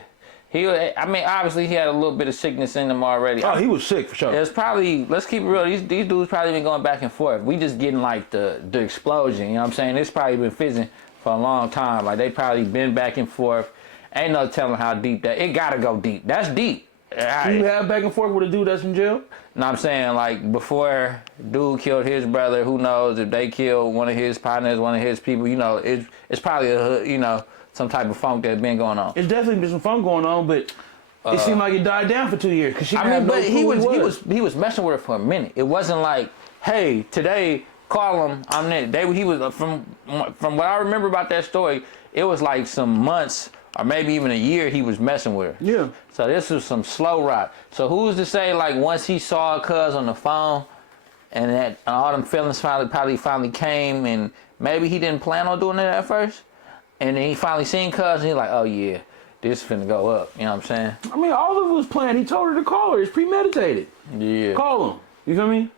Obviously he had a little bit of sickness in him already. Oh, he was sick for sure. It's probably, let's keep it real, these dudes probably been going back and forth. We just getting like the explosion, you know what I'm saying? It's probably been fizzing for a long time. Like they probably been back and forth. Ain't no telling how deep that, it gotta go deep. That's deep. You have back and forth with a dude that's in jail? No, I'm saying like before dude killed his brother, who knows if they killed one of his partners, one of his people, it's probably a, some type of funk that's been going on. It's definitely been some fun going on, but it seemed like it died down for 2 years. Cause but he was messing with her for a minute. It wasn't like, hey, today call him. I'm there. He was from what I remember about that story. It was like some months or maybe even a year he was messing with her. Yeah. So this was some slow rock. So who's to say like once he saw Cuz on the phone, and that all them feelings finally came, and maybe he didn't plan on doing it at first. And then he finally seen Cuz and he's like, oh yeah, this finna go up. You know what I'm saying? I mean, all of it was planned. He told her to call her. It's premeditated. Yeah. Call him. You feel me?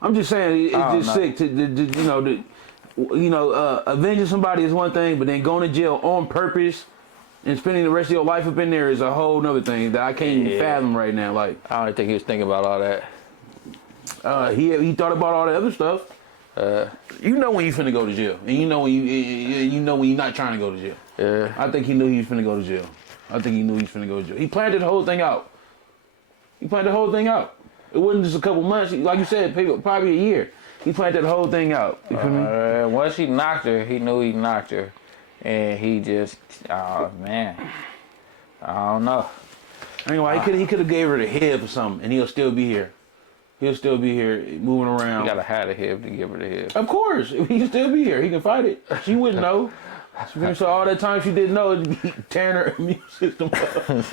I'm just saying, it's just sick to avenging somebody is one thing, but then going to jail on purpose and spending the rest of your life up in there is a whole nother thing that I can't even fathom right now. Like, I don't think he was thinking about all that. He thought about all the other stuff. You know when you finna go to jail, and you know when you're not trying to go to jail. Yeah. I think he knew he was finna go to jail. He planned the whole thing out. It wasn't just a couple months. Like you said, probably a year. He planned that whole thing out. You feel me? Once he knocked her, he knew he knocked her. And he just, oh man, I don't know. He could have gave her the hip or something, and he'll still be here. Moving around. You gotta have a hip to give her the hip. Of course, he can still be here. He can fight it. She wouldn't know. So all that time she didn't know, it'd be tearing her immune system up.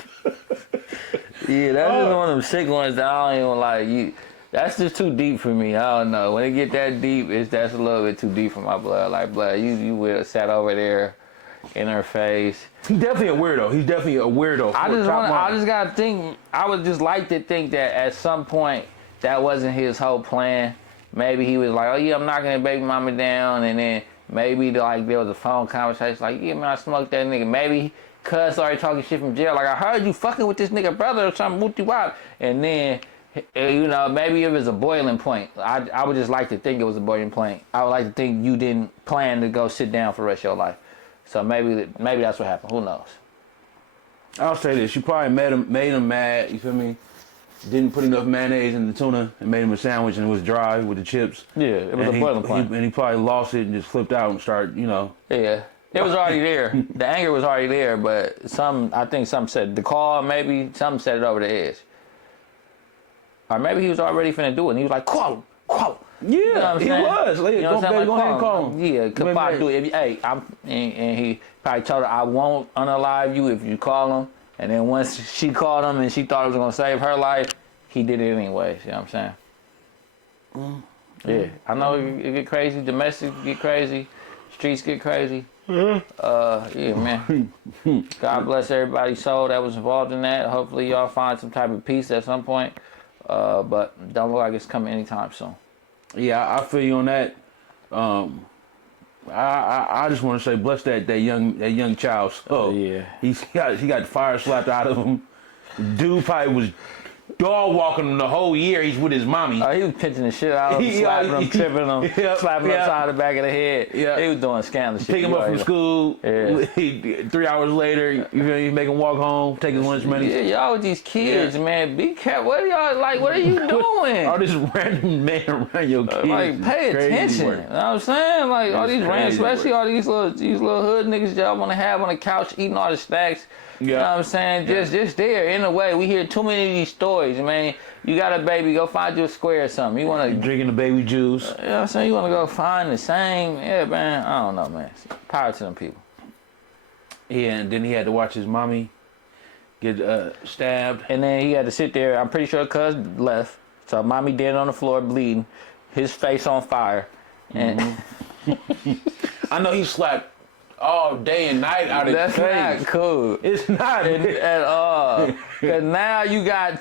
Yeah, that's just one of them sick ones that I don't even like. That's just too deep for me. I don't know. When it get that deep, that's a little bit too deep for my blood. Like, blood, you would have sat over there in her face. He's definitely a weirdo. I just gotta think. I would just like to think that at some point that wasn't his whole plan. Maybe he was like, oh yeah, I'm knocking that baby mama down, and then maybe like there was a phone conversation like, yeah man, I smoked that nigga. Maybe Cuz started talking shit from jail, like I heard you fucking with this nigga brother or something, whoop you out, and then maybe it was a boiling point. I would just like to think it was a boiling point. I would like to think you didn't plan to go sit down for the rest of your life. So maybe that's what happened. Who knows? I'll say this: you probably made him mad. You feel me? Didn't put enough mayonnaise in the tuna and made him a sandwich, and it was dry with the chips. Yeah, it was a boiling point. And he probably lost it and just flipped out and started, Yeah, it was already there. The anger was already there, but I think some said the call. Maybe some set it over the edge. Or maybe he was already finna do it, and he was like, call him. Yeah, you know he was. Like, go ahead and call him. Yeah, could probably do it. Hey, and he probably told her, I won't unalive you if you call him. And then once she called him and she thought it was going to save her life, he did it anyways. You know what I'm saying? Yeah, I know it get crazy. Domestic get crazy. Streets get crazy. Yeah, man. God bless everybody's soul that was involved in that. Hopefully y'all find some type of peace at some point. but don't look like it's coming anytime soon. Yeah, I feel you on that. I just want to say bless that young child. So Yeah. he got the fire slapped out of him. Dude probably was dog walking him the whole year. He's with his mommy. He was pinching the shit out of him, slapping him, tripping him, Yep, slapping him yep. upside the back of the head. Yep. He was doing scandalous shit. Pick him up from school. Yeah. 3 hours later, you make him walk home, take his lunch money. Yeah, y'all with these kids, man. Be careful. What are y'all like? What are you doing? All this random man around your kids. Like, pay is crazy attention. work. You know what I'm saying? Like, all It's these random, crazy especially work. all these little hood niggas y'all want to have on the couch eating all the snacks. You know Yeah. what I'm saying? Just there. In a way, we hear too many of these stories, man. You got a baby, go find you a square or something. You want to, Drinking the baby juice. you know what I'm saying? You want to go find the same. Yeah, man. I don't know, man. Power to them people. Yeah, and then he had to watch his mommy get stabbed. And then he had to sit there. I'm pretty sure cuz left. So mommy dead on the floor bleeding, his face on fire. And I know he slapped all day and night out of his that's face. not cool. It's not. At all. Because now you got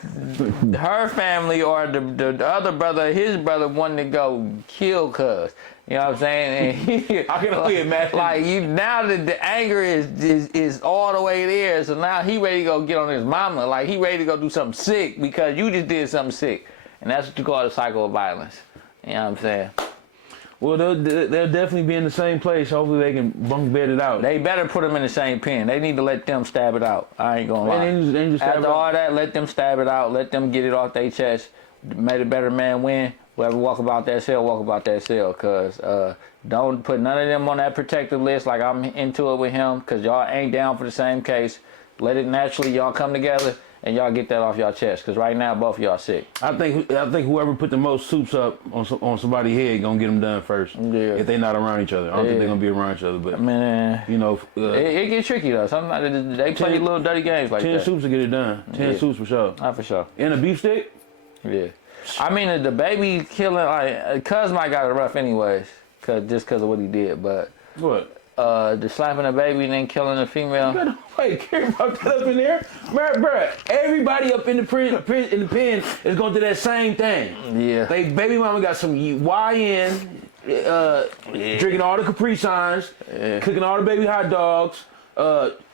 her family or the other brother, his brother, wanting to go kill cuz. You know what I'm saying? And I can only imagine. Like you now that the anger is all the way there, so now he ready to go get on his mama. Like he ready to go do something sick because you just did something sick. And that's what you call a cycle of violence. You know what I'm saying? Well, they'll definitely be in the same place. Hopefully they can bunk bed it out. They better put them in the same pen. They need to let them stab it out. I ain't gonna lie. And then just stab it After out. all that, let them stab it out. Let them get it off their chest. May the better man win. Whoever walk about that cell, walk about that cell. Cause don't put none of them on that protective list like I'm into it with him. Cause y'all ain't down for the same case. Let it naturally, y'all come together and y'all get that off y'all chest. Cause right now, both of y'all sick. I think whoever put the most soups up on somebody's head gonna get them done first. Yeah. If they not around each other, I don't think they're gonna be around each other. But Man, you know, it get tricky though. Sometimes they play 10 little dirty games like 10 that. soups to get it done. 10 soups for sure. Not for sure. And a beef stick. Yeah. I mean, the baby killing, like, cuz might got it rough anyways, just cause of what he did. But What? the slapping a baby and then killing a female. Nobody care about that up in there, bruh. Everybody up in the pen is gonna do that same thing. Yeah. They baby mama got some YN, drinking all the Capri Suns, cooking all the baby hot dogs,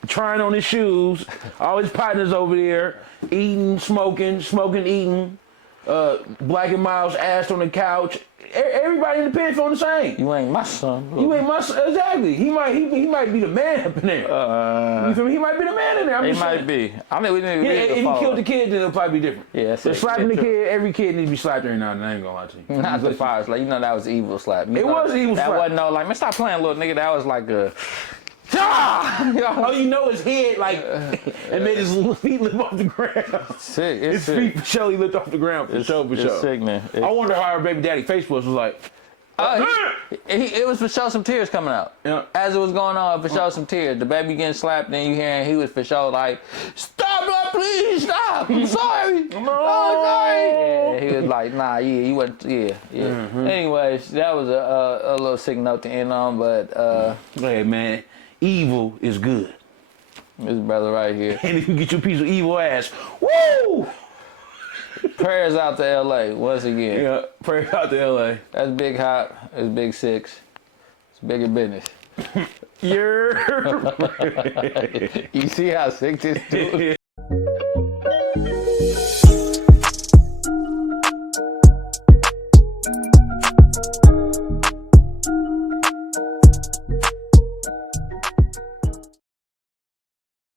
trying on his shoes. All his partners over there eating, smoking, eating. Black and Miles ass on the couch. Everybody in the pen feeling the same. You ain't my son. Bro. You ain't my son. Exactly. He might be the man up in there. You feel me? He might be the man in there. I'm He just might saying. be. I mean, we didn't. If he killed the kid, then it'll probably be different. Yeah, that's But it. slapping Yeah, the true. kid, every kid needs to be slapped every now and then. I ain't gonna lie to you. Not the fire slap. You know that was evil slap. You It know, was evil that slap. wasn't no like, man, stop playing, little nigga. That was like a. Ah! Oh, you know his head like and made his feet lift off the ground. Sick. It's His sick. feet for sure he lift off the ground for sure. It's sick, man. I wonder how her baby daddy face was like. It was for sure some tears coming out. Yeah. As it was going on, for sure some tears. The baby getting slapped, then you hearing he was for sure like, stop, no, please stop. I'm sorry. I'm sorry. Yeah, he was like, nah, yeah, you wasn't, yeah. Mm-hmm. Anyways, that was a little sick note to end on, but Hey man, evil is good. this brother right here. And if you get your piece of evil ass, woo! Prayers out to LA once again. Yeah, pray out to LA. That's Big Hop. It's Big Six. It's Bigger Business. Yeah. You see how sick this dude?